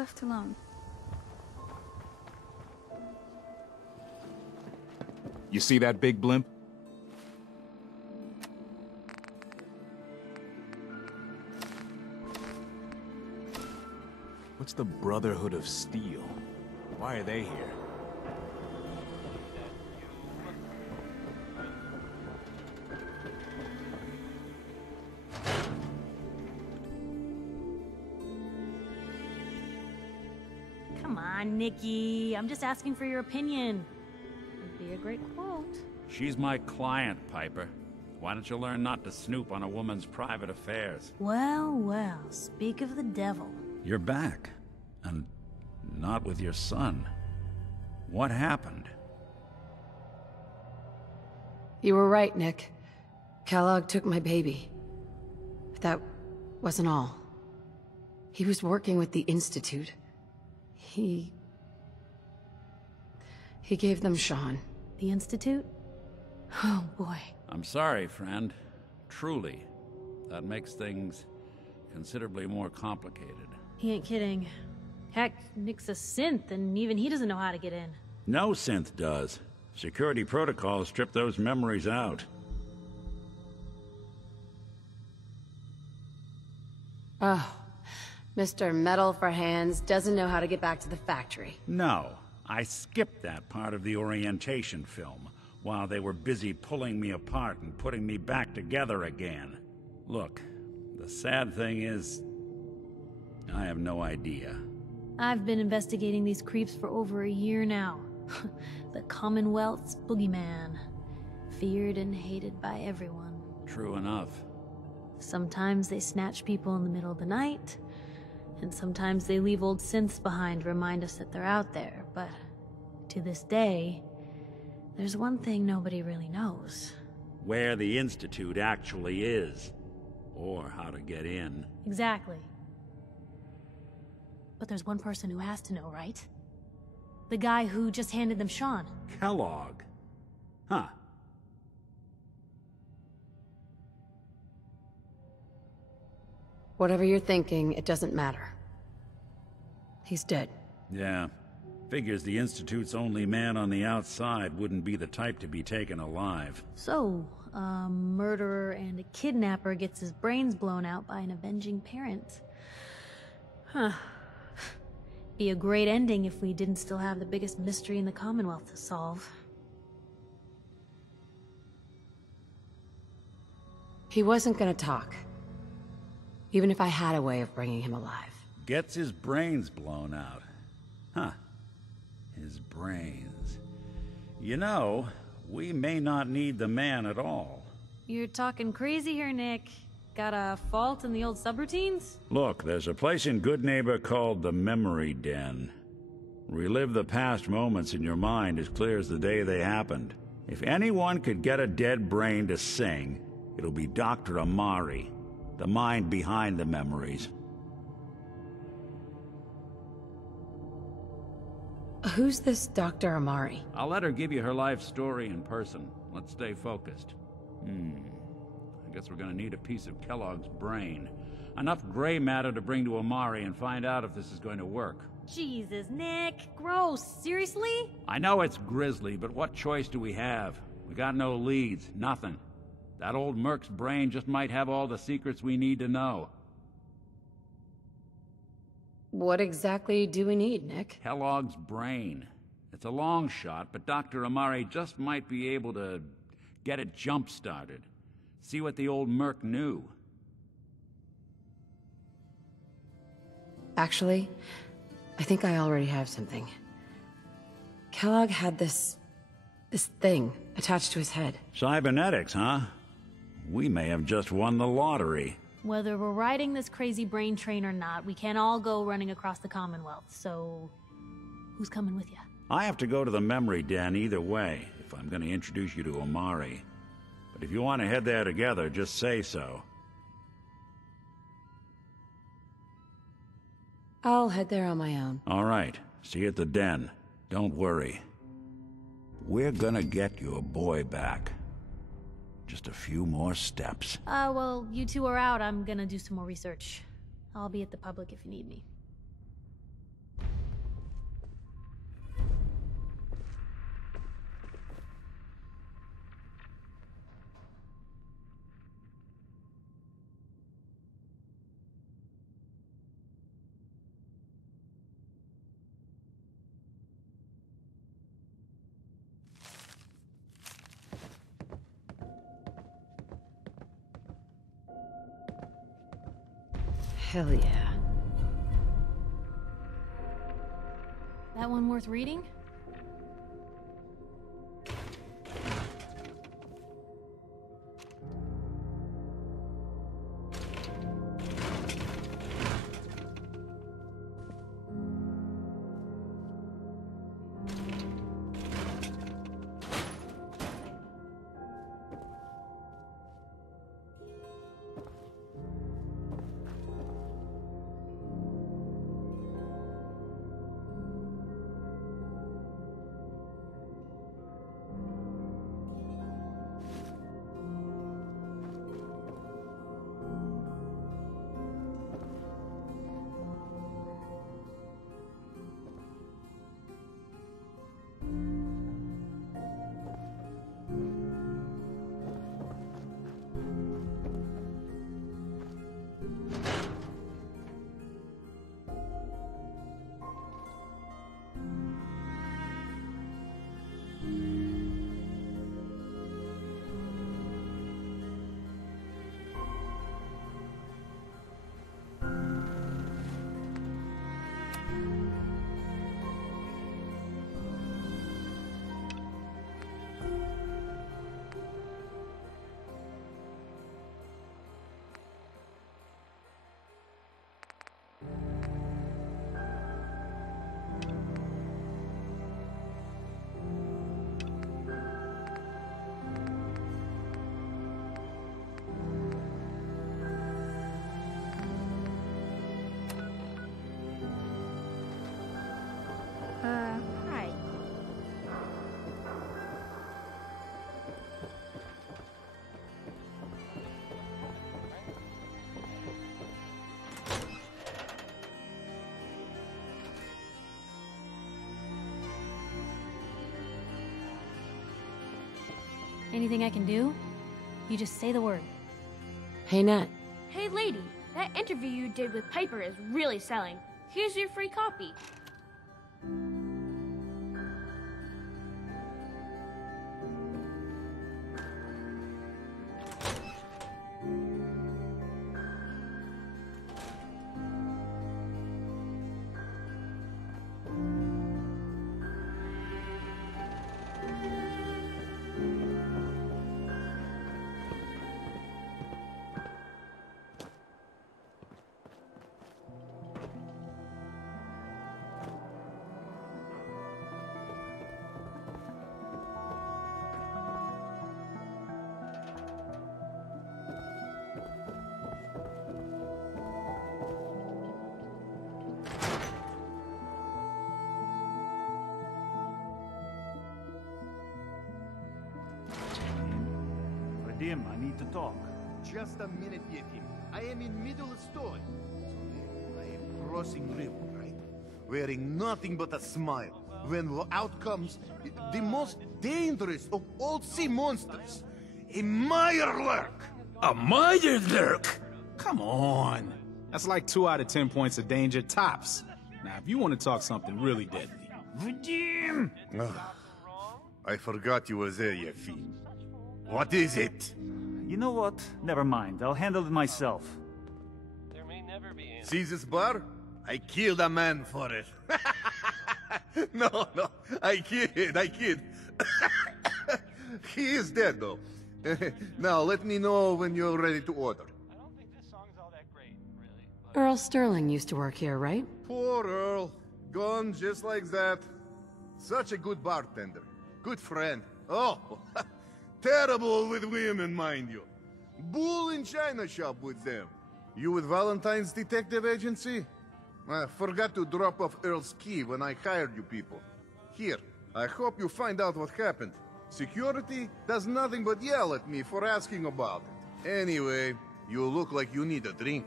left alone. You see that big blimp? What's the Brotherhood of Steel? Why are they here? Come on, Nikki. I'm just asking for your opinion. It'd be a great quote. She's my client, Piper. Why don't you learn not to snoop on a woman's private affairs? Well, well, speak of the devil. You're back. And not with your son. What happened? You were right, Nick. Kellogg took my baby. But that wasn't all. He was working with the Institute. He gave them Sean. The Institute? Oh, boy. I'm sorry, friend. Truly. That makes things considerably more complicated. He ain't kidding. Heck, Nick's a synth, and even he doesn't know how to get in. No synth does. Security protocols strip those memories out. Oh, Mr. Metal for Hands doesn't know how to get back to the factory. No, I skipped that part of the orientation film, while they were busy pulling me apart and putting me back together again. Look, the sad thing is, I have no idea. I've been investigating these creeps for over a year now. The Commonwealth's boogeyman. Feared and hated by everyone. True enough. Sometimes they snatch people in the middle of the night, and sometimes they leave old synths behind to remind us that they're out there, but to this day, there's one thing nobody really knows. Where the Institute actually is. Or how to get in. Exactly. But there's one person who has to know, right? The guy who just handed them Sean. Kellogg. Huh. Whatever you're thinking, it doesn't matter. He's dead. Yeah. Figures the Institute's only man on the outside wouldn't be the type to be taken alive. So, a murderer and a kidnapper gets his brains blown out by an avenging parent. Huh. Be a great ending if we didn't still have the biggest mystery in the Commonwealth to solve. He wasn't gonna talk. Even if I had a way of bringing him alive. Gets his brains blown out. Huh. His brains. You know, we may not need the man at all. You're talking crazy here, Nick. Got a fault in the old subroutines? Look, there's a place in Good Neighbor called the Memory Den. Relive the past moments in your mind as clear as the day they happened. If anyone could get a dead brain to sing, it'll be Dr. Amari, the mind behind the memories. Who's this Dr. Amari? I'll let her give you her life story in person. Let's stay focused. I guess we're gonna need a piece of Kellogg's brain. Enough gray matter to bring to Amari and find out if this is going to work. Jesus, Nick. Gross. Seriously? I know it's grisly, but what choice do we have? We got no leads, nothing. That old Merc's brain just might have all the secrets we need to know. What exactly do we need, Nick? Kellogg's brain. It's a long shot, but Dr. Amari just might be able to get it jump-started. See what the old Merc knew. Actually, I think I already have something. Kellogg had this thing attached to his head. Cybernetics, huh? We may have just won the lottery. Whether we're riding this crazy brain train or not, we can't all go running across the Commonwealth, so who's coming with you? I have to go to the Memory Den either way, if I'm going to introduce you to Amari. But if you want to head there together, just say so. I'll head there on my own. All right. See you at the Den. Don't worry. We're gonna get your boy back. Just a few more steps. Well, you two are out. I'm gonna do some more research. I'll be at the public if you need me. Hell yeah. That one worth reading? Hi. Anything I can do? You just say the word. Hey, Nat. Hey, lady. That interview you did with Piper is really selling. Here's your free copy. Vadim, I need to talk. Just a minute, Yefim. I am in middle of story. So I am crossing river, right? Wearing nothing but a smile. When out comes the most dangerous of all sea monsters, a Mirelurk! A Mirelurk? Come on. That's like 2 out of 10 points of danger tops. Now, if you want to talk something really deadly. Vadim! I forgot you were there, Yefim. What is it? You know what? Never mind. I'll handle it myself. See this bar? I killed a man for it. No, I kid. He is dead, though. Now, let me know when you're ready to order. Earl Sterling used to work here, right? Poor Earl. Gone just like that. Such a good bartender. Good friend. Oh, terrible with women, mind you. Bull in china shop with them. You with Valentine's Detective Agency? I forgot to drop off Earl's key when I hired you people. Here, I hope you find out what happened. Security does nothing but yell at me for asking about it. Anyway, you look like you need a drink.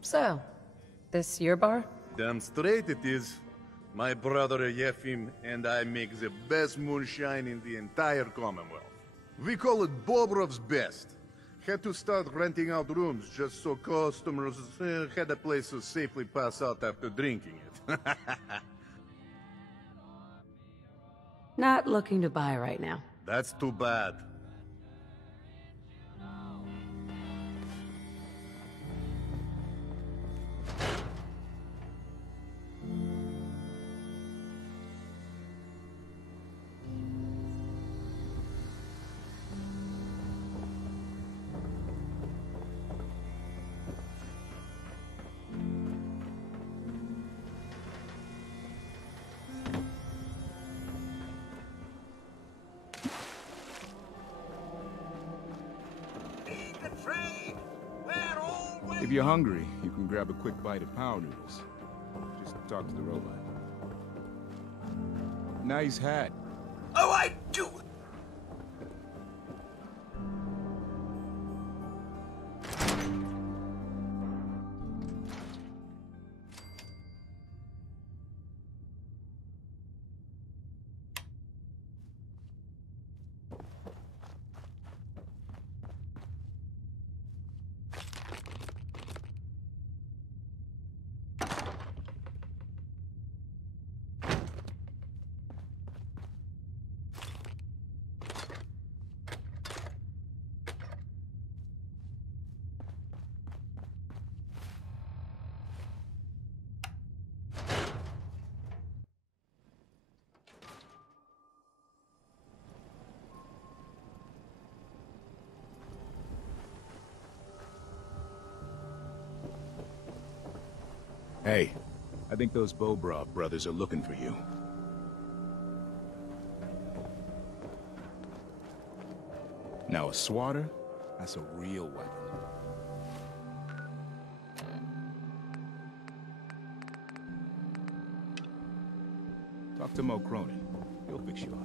So, this your bar? Damn straight it is. My brother Yefim and I make the best moonshine in the entire Commonwealth. We call it Bobrov's Best. Had to start renting out rooms just so customers had a place to safely pass out after drinking it. Not looking to buy right now. That's too bad. If you're hungry, you can grab a quick bite at Power Noodles. Just talk to the robot. Nice hat. Oh, I do. Hey, I think those Bobrov brothers are looking for you. Now a swatter? That's a real weapon. Talk to Mo Cronin. He'll fix you up.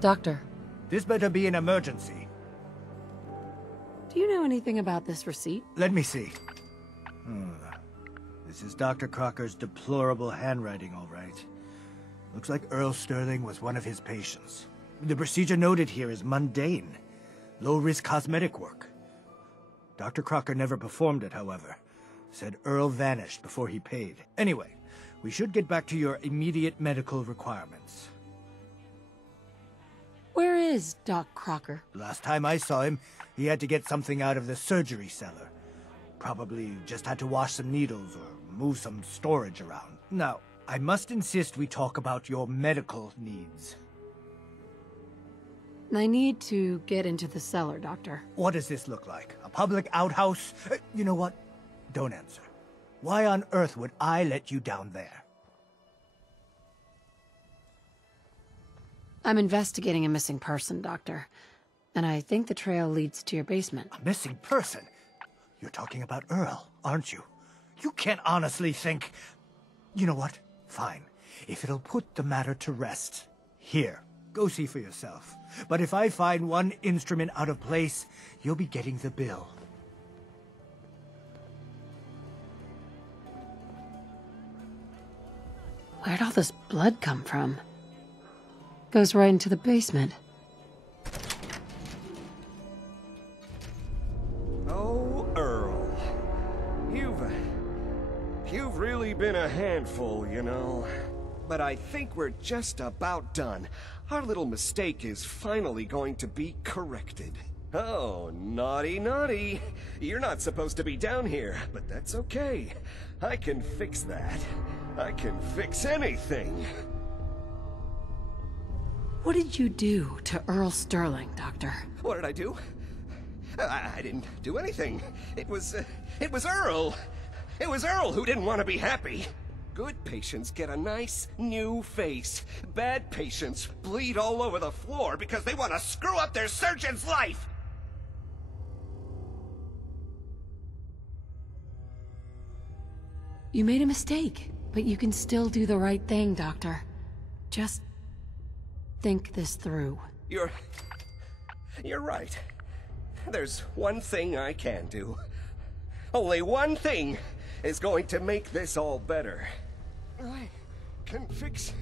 Doctor. This better be an emergency. Do you know anything about this receipt? Let me see. This is Dr. Crocker's deplorable handwriting, all right. Looks like Earl Sterling was one of his patients. The procedure noted here is mundane. Low-risk cosmetic work. Dr. Crocker never performed it, however. Said Earl vanished before he paid. Anyway, we should get back to your immediate medical requirements. Where is Doc Crocker? Last time I saw him, he had to get something out of the surgery cellar. Probably just had to wash some needles or move some storage around. Now, I must insist we talk about your medical needs. I need to get into the cellar, Doctor. What does this look like? A public outhouse? You know what? Don't answer. Why on earth would I let you down there? I'm investigating a missing person, Doctor. And I think the trail leads to your basement. A missing person? You're talking about Earl, aren't you? You can't honestly think... You know what? Fine. If it'll put the matter to rest. Here, go see for yourself. But if I find one instrument out of place, you'll be getting the bill. Where'd all this blood come from? Goes right into the basement. Oh, Earl. You've really been a handful, you know. But I think we're just about done. Our little mistake is finally going to be corrected. Oh, naughty, naughty. You're not supposed to be down here, but that's okay. I can fix that. I can fix anything. What did you do to Earl Sterling, Doctor? What did I do? I didn't do anything. It was Earl. It was Earl who didn't want to be happy. good patients get a nice, new face. Bad patients bleed all over the floor because they want to screw up their surgeon's life! You made a mistake, but you can still do the right thing, Doctor. Just think this through. You're right. There's one thing I can do. Only one thing is going to make this all better. I can fix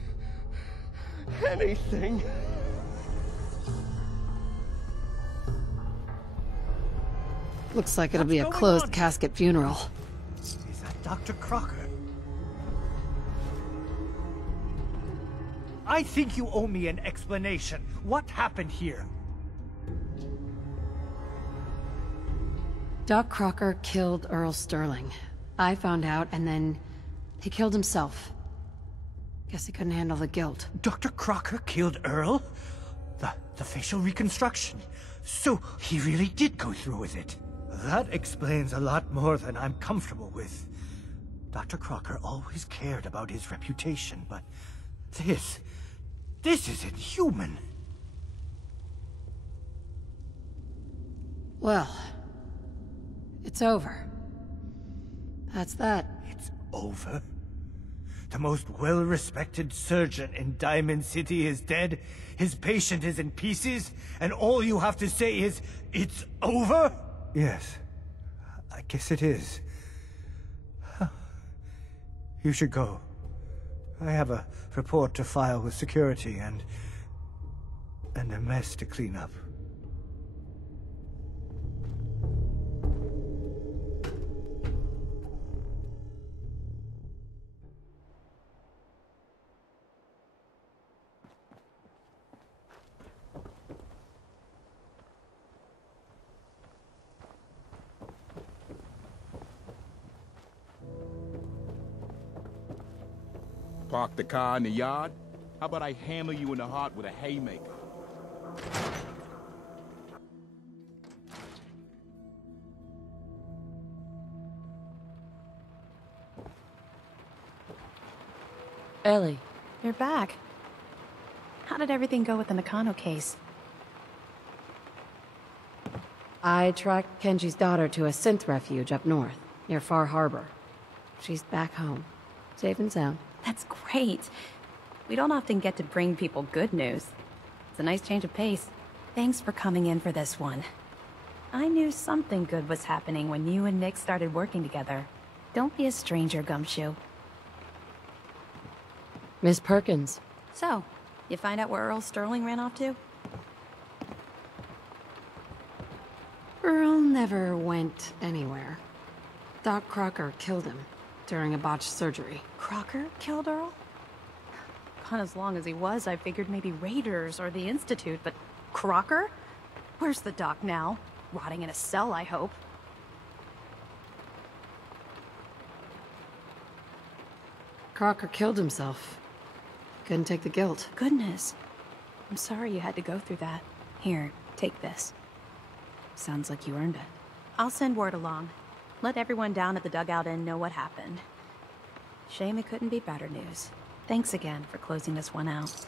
anything. Looks like it'll be a closed casket funeral. Is that Dr. Crocker? I think you owe me an explanation. What happened here? Doc Crocker killed Earl Sterling. I found out, and then he killed himself. Guess he couldn't handle the guilt. Dr. Crocker killed Earl? The facial reconstruction. So he really did go through with it. That explains a lot more than I'm comfortable with. Dr. Crocker always cared about his reputation, but this is inhuman. Well, it's over. That's that. It's over? The most well-respected surgeon in Diamond City is dead, his patient is in pieces, and all you have to say is, it's over? Yes, I guess it is. You should go. I have a report to file with security and a mess to clean up. Park the car in the yard? How about I hammer you in the heart with a haymaker? Ellie. You're back. How did everything go with the Nakano case? I tracked Kenji's daughter to a synth refuge up north, near Far Harbor. She's back home, safe and sound. That's great. We don't often get to bring people good news. It's a nice change of pace. Thanks for coming in for this one. I knew something good was happening when you and Nick started working together. Don't be a stranger, Gumshoe. Miss Perkins. So, you find out where Earl Sterling ran off to? Earl never went anywhere. Doc Crocker killed him during a botched surgery. Crocker killed Earl? Gone as long as he was, I figured maybe Raiders or the Institute, but Crocker? Where's the doc now? Rotting in a cell, I hope. Crocker killed himself. Couldn't take the guilt. Goodness. I'm sorry you had to go through that. Here, take this. Sounds like you earned it. I'll send word along. Let everyone down at the Dugout Inn know what happened. Shame it couldn't be better news. Thanks again for closing this one out.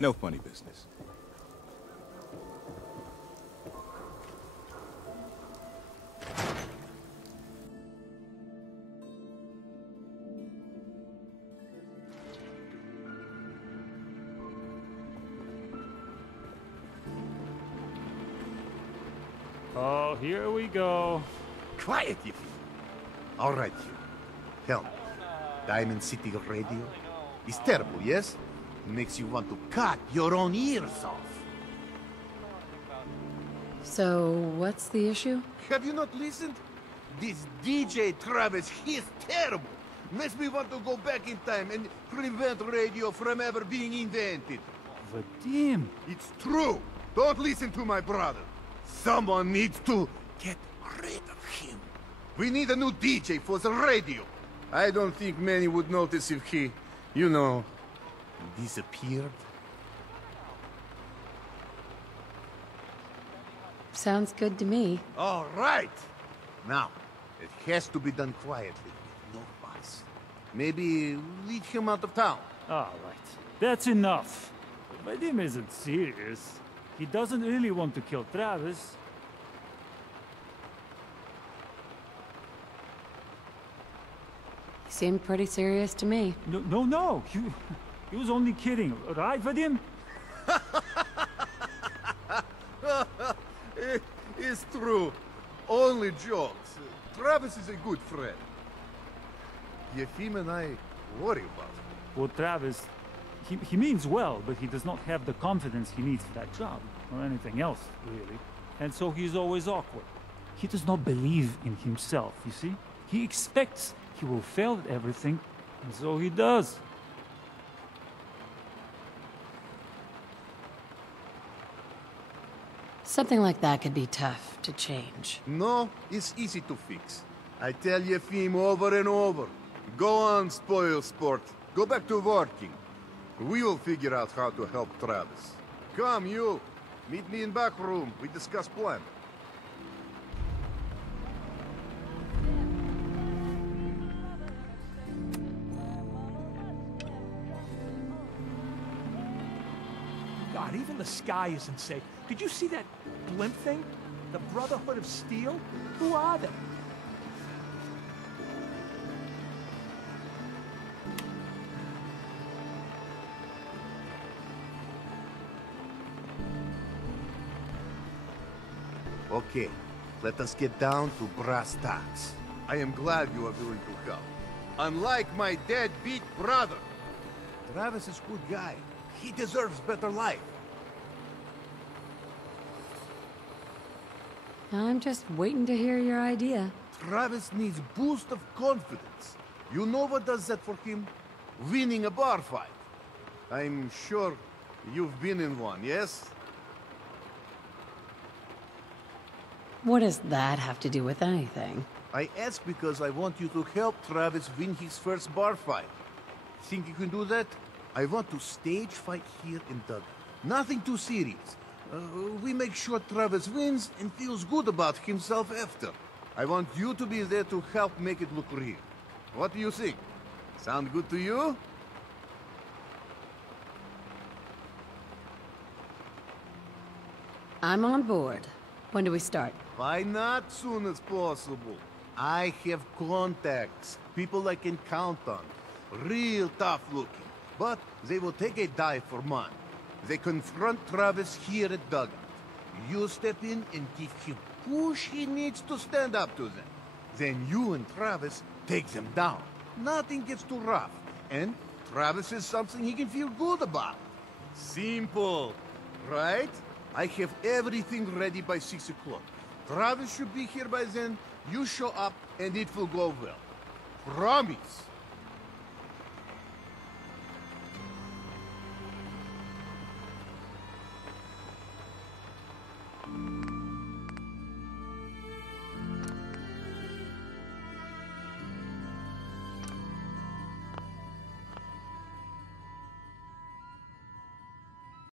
No funny business. Oh, here we go. Quiet, you. All right, you. Tell me, Diamond City Radio is terrible, yes? Makes you want to cut your own ears off. So, what's the issue? Have you not listened? This DJ Travis, he's terrible. Makes me want to go back in time and prevent radio from ever being invented. Vadim! It's true. Don't listen to my brother. Someone needs to get rid of him. We need a new DJ for the radio. I don't think many would notice if he, you know, disappeared. Sounds good to me. All right. Now, it has to be done quietly, with no fuss. Maybe lead him out of town. All right. That's enough. Vadim isn't serious. He doesn't really want to kill Travis. He seemed pretty serious to me. No. He was only kidding, right, Vadim? It's true. Only jokes. Travis is a good friend. Yefim and I worry about him. Well, Travis, he means well, but he does not have the confidence he needs for that job, or anything else, really. And so he's always awkward. He does not believe in himself, you see? He expects he will fail at everything, and so he does. Something like that could be tough to change. No, it's easy to fix. I tell Yefim over and over. Go on, spoil sport. Go back to working. We will figure out how to help Travis. Come, you. Meet me in back room. We discuss plan. God, even the sky isn't safe. Did you see that blimp thing? The Brotherhood of Steel? Who are they? Okay, let us get down to brass tacks. I am glad you are willing to help. Unlike my deadbeat brother. Travis is a good guy. He deserves better life. I'm just waiting to hear your idea. Travis needs boost of confidence. You know what does that for him? Winning a bar fight. I'm sure you've been in one, yes? What does that have to do with anything? I ask because I want you to help Travis win his first bar fight. Think you can do that? I want to stage fight here in Dugout. Nothing too serious. We make sure Travis wins and feels good about himself after. I want you to be there to help make it look real. What do you think? Sound good to you? I'm on board. When do we start? Why not soon as possible? I have contacts, people I can count on. Real tough looking, but they will take a dive for money. They confront Travis here at Dugout. You step in and give him push he needs to stand up to them. Then you and Travis take them down. Nothing gets too rough, and Travis is something he can feel good about. Simple, right? I have everything ready by 6 o'clock. Travis should be here by then. You show up, and it will go well. Promise.